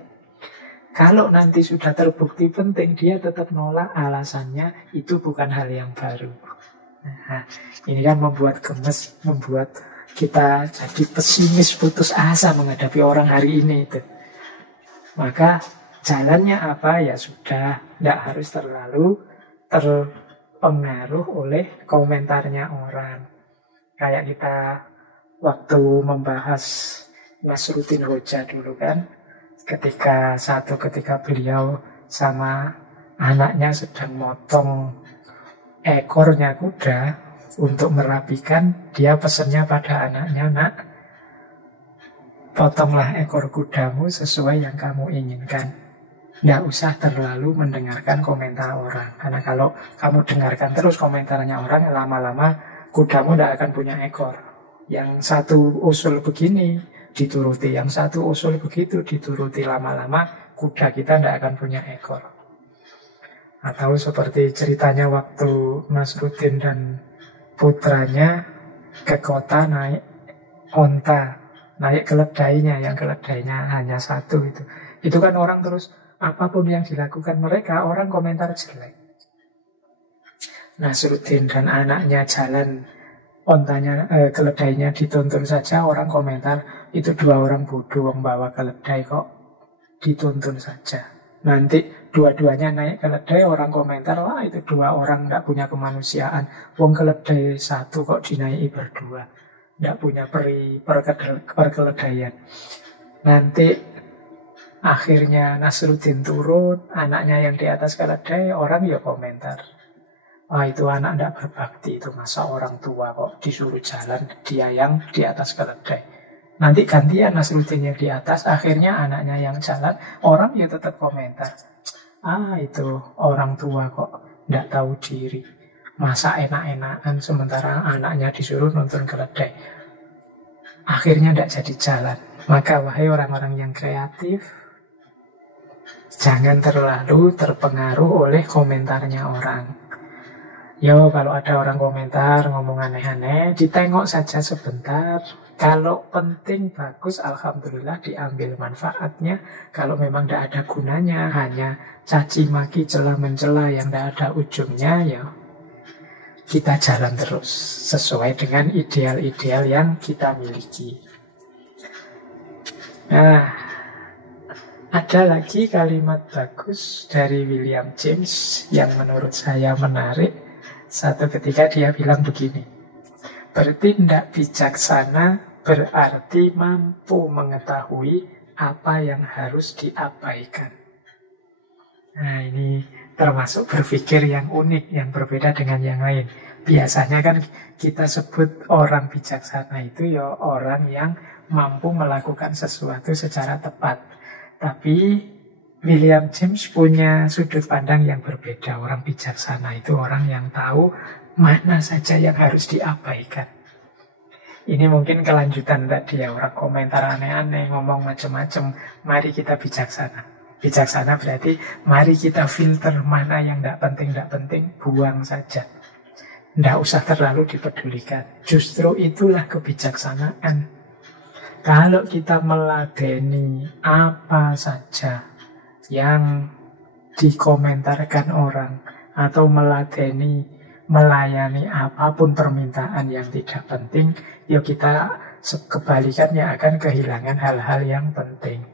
Kalau nanti sudah terbukti penting, dia tetap nolak alasannya itu bukan hal yang baru. Nah, ini kan membuat gemes, membuat kita jadi pesimis, putus asa menghadapi orang hari ini itu. Maka jalannya apa ya sudah, tidak harus terlalu terpengaruh oleh komentarnya orang. Kayak kita waktu membahas Nasruddin Hoja dulu kan, ketika beliau sama anaknya sedang motong ekornya kuda untuk merapikan, dia pesannya pada anaknya, nak, potonglah ekor kudamu sesuai yang kamu inginkan. Tidak usah terlalu mendengarkan komentar orang. Karena kalau kamu dengarkan terus komentarnya orang, lama-lama kudamu tidak akan punya ekor. Yang satu usul begini dituruti, yang satu usul begitu dituruti, lama-lama kuda kita tidak akan punya ekor. Atau seperti ceritanya waktu Nasruddin dan putranya ke kota naik onta, naik keledainya, yang keledainya hanya satu itu. Itu kan orang terus, apapun yang dilakukan mereka, orang komentar jelek. Nasruddin dan anaknya jalan, ontanya, keledainya dituntun saja, orang komentar, itu dua orang bodoh membawa keledai kok dituntun saja. Nanti dua-duanya naik keledai, orang komentar, wah itu dua orang tidak punya kemanusiaan. Wong keledai satu kok dinaiki berdua, tidak punya perkeledaian. Nanti akhirnya Nasruddin turun, anaknya yang di atas keledai, orang ya komentar, wah itu anak tidak berbakti, itu masa orang tua kok disuruh jalan, dia yang di atas keledai. Nanti gantian Nasruddin yang di atas, akhirnya anaknya yang jalan, orang ya tetap komentar, itu orang tua kok tidak tahu diri, masa enak-enakan sementara anaknya disuruh nonton keledai. Akhirnya tidak jadi jalan. Maka wahai orang-orang yang kreatif, jangan terlalu terpengaruh oleh komentarnya orang. Yo, kalau ada orang komentar ngomong aneh-aneh, ditengok saja sebentar. Kalau penting, bagus, alhamdulillah diambil manfaatnya. Kalau memang tidak ada gunanya, hanya caci maki, celah mencela yang tidak ada ujungnya, ya kita jalan terus sesuai dengan ideal-ideal yang kita miliki. Nah, ada lagi kalimat bagus dari William James yang menurut saya menarik. Satu ketika dia bilang begini, bertindak bijaksana berarti mampu mengetahui apa yang harus diabaikan. Nah, ini termasuk berpikir yang unik, yang berbeda dengan yang lain. Biasanya kan kita sebut orang bijaksana itu ya orang yang mampu melakukan sesuatu secara tepat. Tapi William James punya sudut pandang yang berbeda. Orang bijaksana itu orang yang tahu mana saja yang harus diabaikan. Ini mungkin kelanjutan tadi ya, orang komentar aneh-aneh, ngomong macam-macam. Mari kita bijaksana. Bijaksana berarti mari kita filter mana yang tidak penting, buang saja. Tidak usah terlalu dipedulikan. Justru itulah kebijaksanaan. Kalau kita meladeni apa saja yang dikomentarkan orang, atau melayani apapun permintaan yang tidak penting, ya kita kebalikannya akan kehilangan hal-hal yang penting.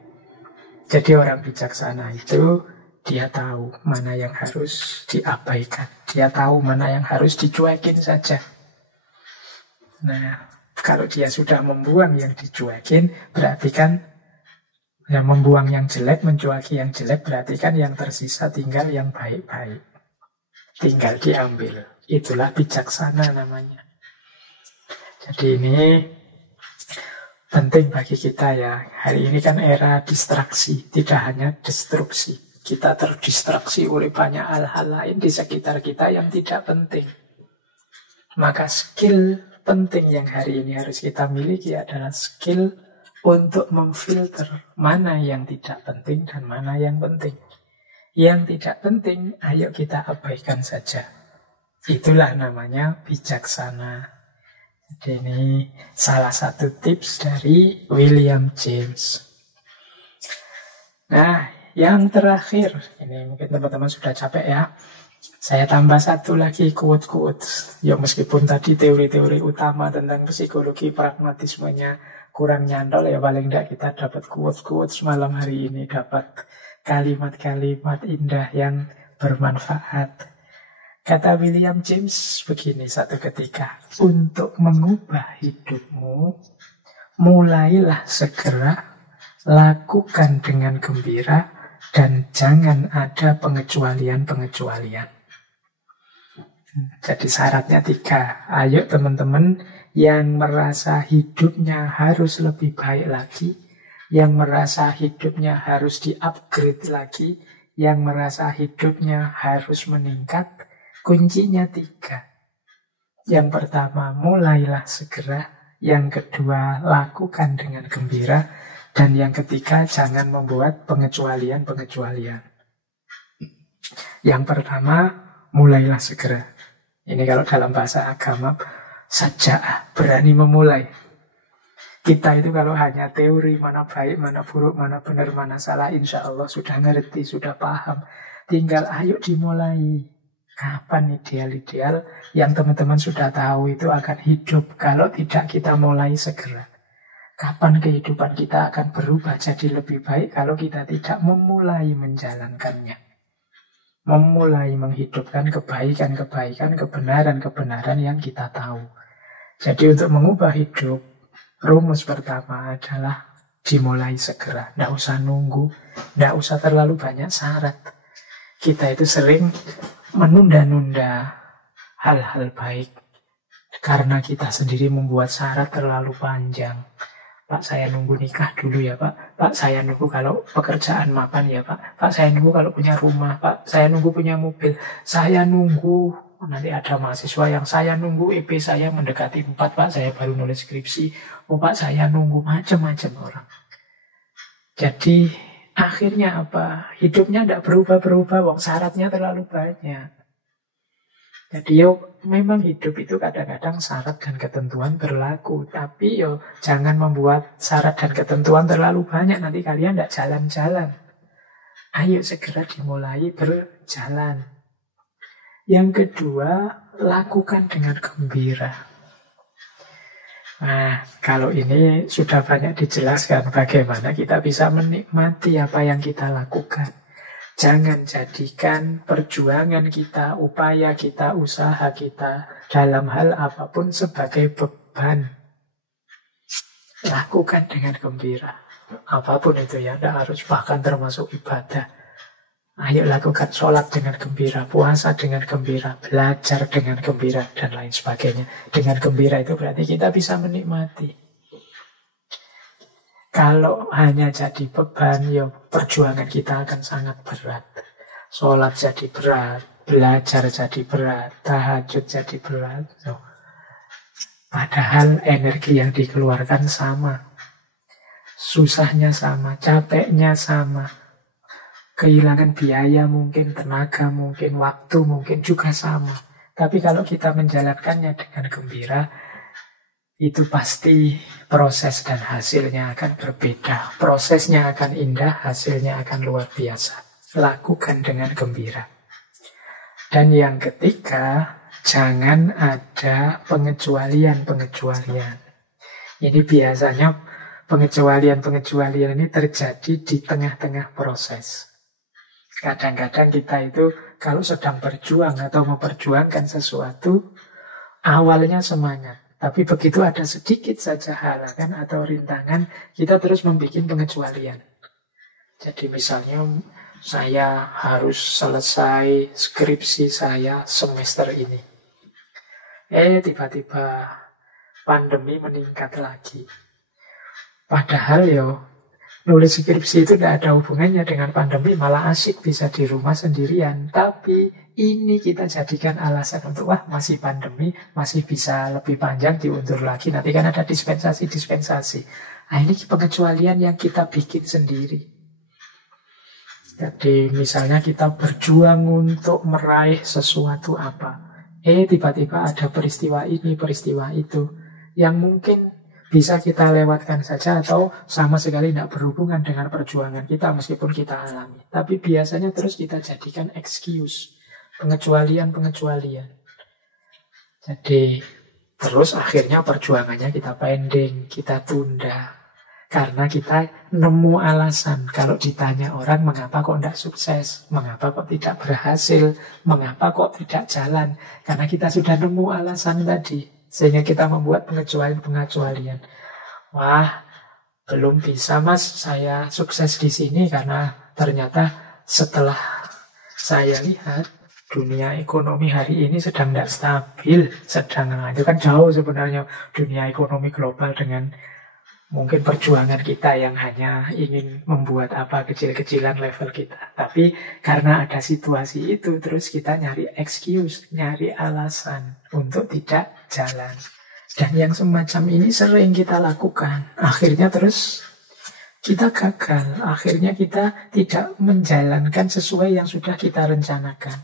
Jadi orang bijaksana itu dia tahu mana yang harus diabaikan, dia tahu mana yang harus dicuekin saja. Nah, kalau dia sudah membuang yang dicuekin, berarti kan ya membuang yang jelek, mencueki yang jelek, berarti kan yang tersisa tinggal yang baik-baik. Tinggal diambil. Itulah bijaksana namanya. Jadi ini penting bagi kita ya. Hari ini kan era distraksi, tidak hanya destruksi. Kita terdistraksi oleh banyak hal-hal lain di sekitar kita yang tidak penting. Maka skill penting yang hari ini harus kita miliki adalah skill untuk memfilter mana yang tidak penting dan mana yang penting. Yang tidak penting, ayo kita abaikan saja. Itulah namanya bijaksana. Jadi ini salah satu tips dari William James. Nah, yang terakhir, ini mungkin teman-teman sudah capek ya. Saya tambah satu lagi quote-quote. Ya meskipun tadi teori-teori utama tentang psikologi pragmatismenya kurang nyantol, ya paling tidak kita dapat quote-quote malam hari ini, dapat kalimat-kalimat indah yang bermanfaat. Kata William James begini satu ketika, untuk mengubah hidupmu, mulailah segera, lakukan dengan gembira, dan jangan ada pengecualian-pengecualian. Jadi syaratnya 3. Ayo teman-teman yang merasa hidupnya harus lebih baik lagi, yang merasa hidupnya harus di-upgrade lagi, yang merasa hidupnya harus meningkat. Kuncinya 3. Yang pertama, mulailah segera. Yang kedua, lakukan dengan gembira. Dan yang ketiga, jangan membuat pengecualian-pengecualian. Yang pertama, mulailah segera. Ini kalau dalam bahasa agama, saja'ah, berani memulai. Kita itu kalau hanya teori, mana baik, mana buruk, mana benar, mana salah, insya Allah sudah ngerti, sudah paham. Tinggal ayo dimulai. Kapan ideal-ideal yang teman-teman sudah tahu itu akan hidup kalau tidak kita mulai segera? Kapan kehidupan kita akan berubah jadi lebih baik kalau kita tidak memulai menjalankannya? Memulai menghidupkan kebaikan-kebaikan, kebenaran-kebenaran yang kita tahu. Jadi untuk mengubah hidup, rumus pertama adalah dimulai segera. Tidak usah nunggu, tidak usah terlalu banyak syarat. Kita itu sering menunda-nunda hal-hal baik karena kita sendiri membuat syarat terlalu panjang. Pak, saya nunggu nikah dulu ya Pak. Pak, saya nunggu kalau pekerjaan mapan ya Pak. Pak, saya nunggu kalau punya rumah. Pak, saya nunggu punya mobil. Saya nunggu, nanti ada mahasiswa yang saya nunggu IP saya mendekati 4 Pak, saya baru nulis skripsi. Oh Pak, saya nunggu, macam-macam orang. Jadi akhirnya apa? Hidupnya tidak berubah-berubah, wong syaratnya terlalu banyak. Jadi memang hidup itu kadang-kadang syarat dan ketentuan berlaku. Tapi jangan membuat syarat dan ketentuan terlalu banyak, nanti kalian tidak jalan-jalan. Ayo segera dimulai berjalan. Yang kedua, lakukan dengan gembira. Nah, kalau ini sudah banyak dijelaskan bagaimana kita bisa menikmati apa yang kita lakukan. Jangan jadikan perjuangan kita, upaya kita, usaha kita dalam hal apapun sebagai beban. lakukan dengan gembira. Apapun itu ya, tidak harus bahkan termasuk ibadah. Ayo lakukan sholat dengan gembira, puasa dengan gembira, belajar dengan gembira, dan lain sebagainya. Dengan gembira itu berarti kita bisa menikmati. Kalau hanya jadi beban, ya perjuangan kita akan sangat berat. Sholat jadi berat, belajar jadi berat, tahajud jadi berat. So, padahal energi yang dikeluarkan sama. Susahnya sama, capeknya sama. Kehilangan biaya mungkin, tenaga mungkin, waktu mungkin juga sama. Tapi kalau kita menjalankannya dengan gembira, itu pasti proses dan hasilnya akan berbeda. Prosesnya akan indah, hasilnya akan luar biasa. Lakukan dengan gembira. Dan yang ketiga, jangan ada pengecualian-pengecualian. Ini biasanya pengecualian-pengecualian ini terjadi di tengah-tengah proses. Kadang-kadang kita itu kalau sedang berjuang atau memperjuangkan sesuatu, awalnya semangat. Tapi begitu ada sedikit saja halangan atau rintangan, kita terus membuat pengecualian. Jadi misalnya saya harus selesai skripsi saya semester ini. Tiba-tiba pandemi meningkat lagi. Padahal nulis skripsi itu tidak ada hubungannya dengan pandemi, malah asik bisa di rumah sendirian. Tapi ini kita jadikan alasan untuk, masih pandemi, masih bisa lebih panjang, diundur lagi. Nanti kan ada dispensasi-dispensasi. Nah, ini pengecualian yang kita bikin sendiri. Jadi misalnya kita berjuang untuk meraih sesuatu apa. Tiba-tiba ada peristiwa ini, peristiwa itu, yang mungkin bisa kita lewatkan saja atau sama sekali tidak berhubungan dengan perjuangan kita meskipun kita alami. Tapi biasanya terus kita jadikan excuse, pengecualian-pengecualian. Jadi terus akhirnya perjuangannya kita pending, kita tunda. Karena kita nemu alasan. Kalau ditanya orang mengapa kok tidak sukses, mengapa kok tidak berhasil, mengapa kok tidak jalan. Karena kita sudah nemu alasan tadi. Sehingga kita membuat pengecualian-pengecualian. Belum bisa mas, saya sukses di sini karena ternyata setelah saya lihat dunia ekonomi hari ini sedang tidak stabil, itu kan jauh sebenarnya dunia ekonomi global dengan mungkin perjuangan kita yang hanya ingin membuat apa kecil-kecilan level kita. Tapi karena ada situasi itu, terus kita nyari excuse, nyari alasan untuk tidak jalan. Dan yang semacam ini sering kita lakukan. Akhirnya terus kita gagal. Akhirnya kita tidak menjalankan sesuai yang sudah kita rencanakan.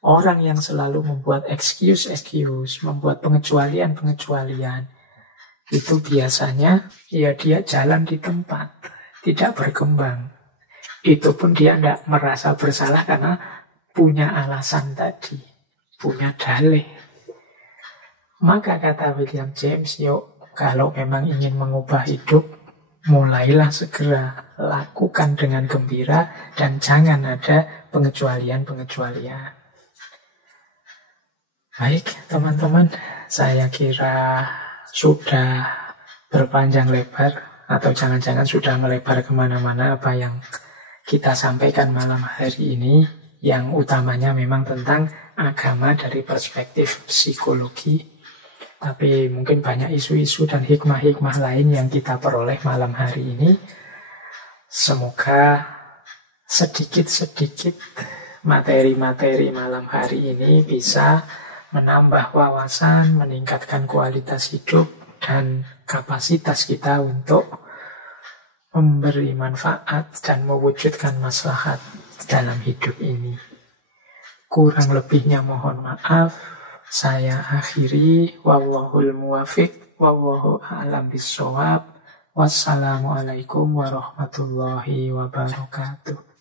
Orang yang selalu membuat excuse, membuat pengecualian, itu biasanya dia jalan di tempat, tidak berkembang. Itu pun dia tidak merasa bersalah karena punya alasan tadi, punya dalih. Maka kata William James, kalau memang ingin mengubah hidup, mulailah segera, lakukan dengan gembira dan jangan ada pengecualian-pengecualian. Baik teman-teman, saya kira sudah berpanjang lebar atau jangan-jangan sudah melebar kemana-mana apa yang kita sampaikan malam hari ini, yang utamanya memang tentang agama dari perspektif psikologi. Tapi mungkin banyak isu-isu dan hikmah-hikmah lain yang kita peroleh malam hari ini. Semoga sedikit-sedikit materi-materi malam hari ini bisa menambah wawasan, meningkatkan kualitas hidup dan kapasitas kita untuk memberi manfaat dan mewujudkan maslahat dalam hidup ini. Kurang lebihnya mohon maaf. Saya akhiri. Wallahul muwafiq, wallahu a'lam bissawab. Wassalamualaikum warahmatullahi wabarakatuh.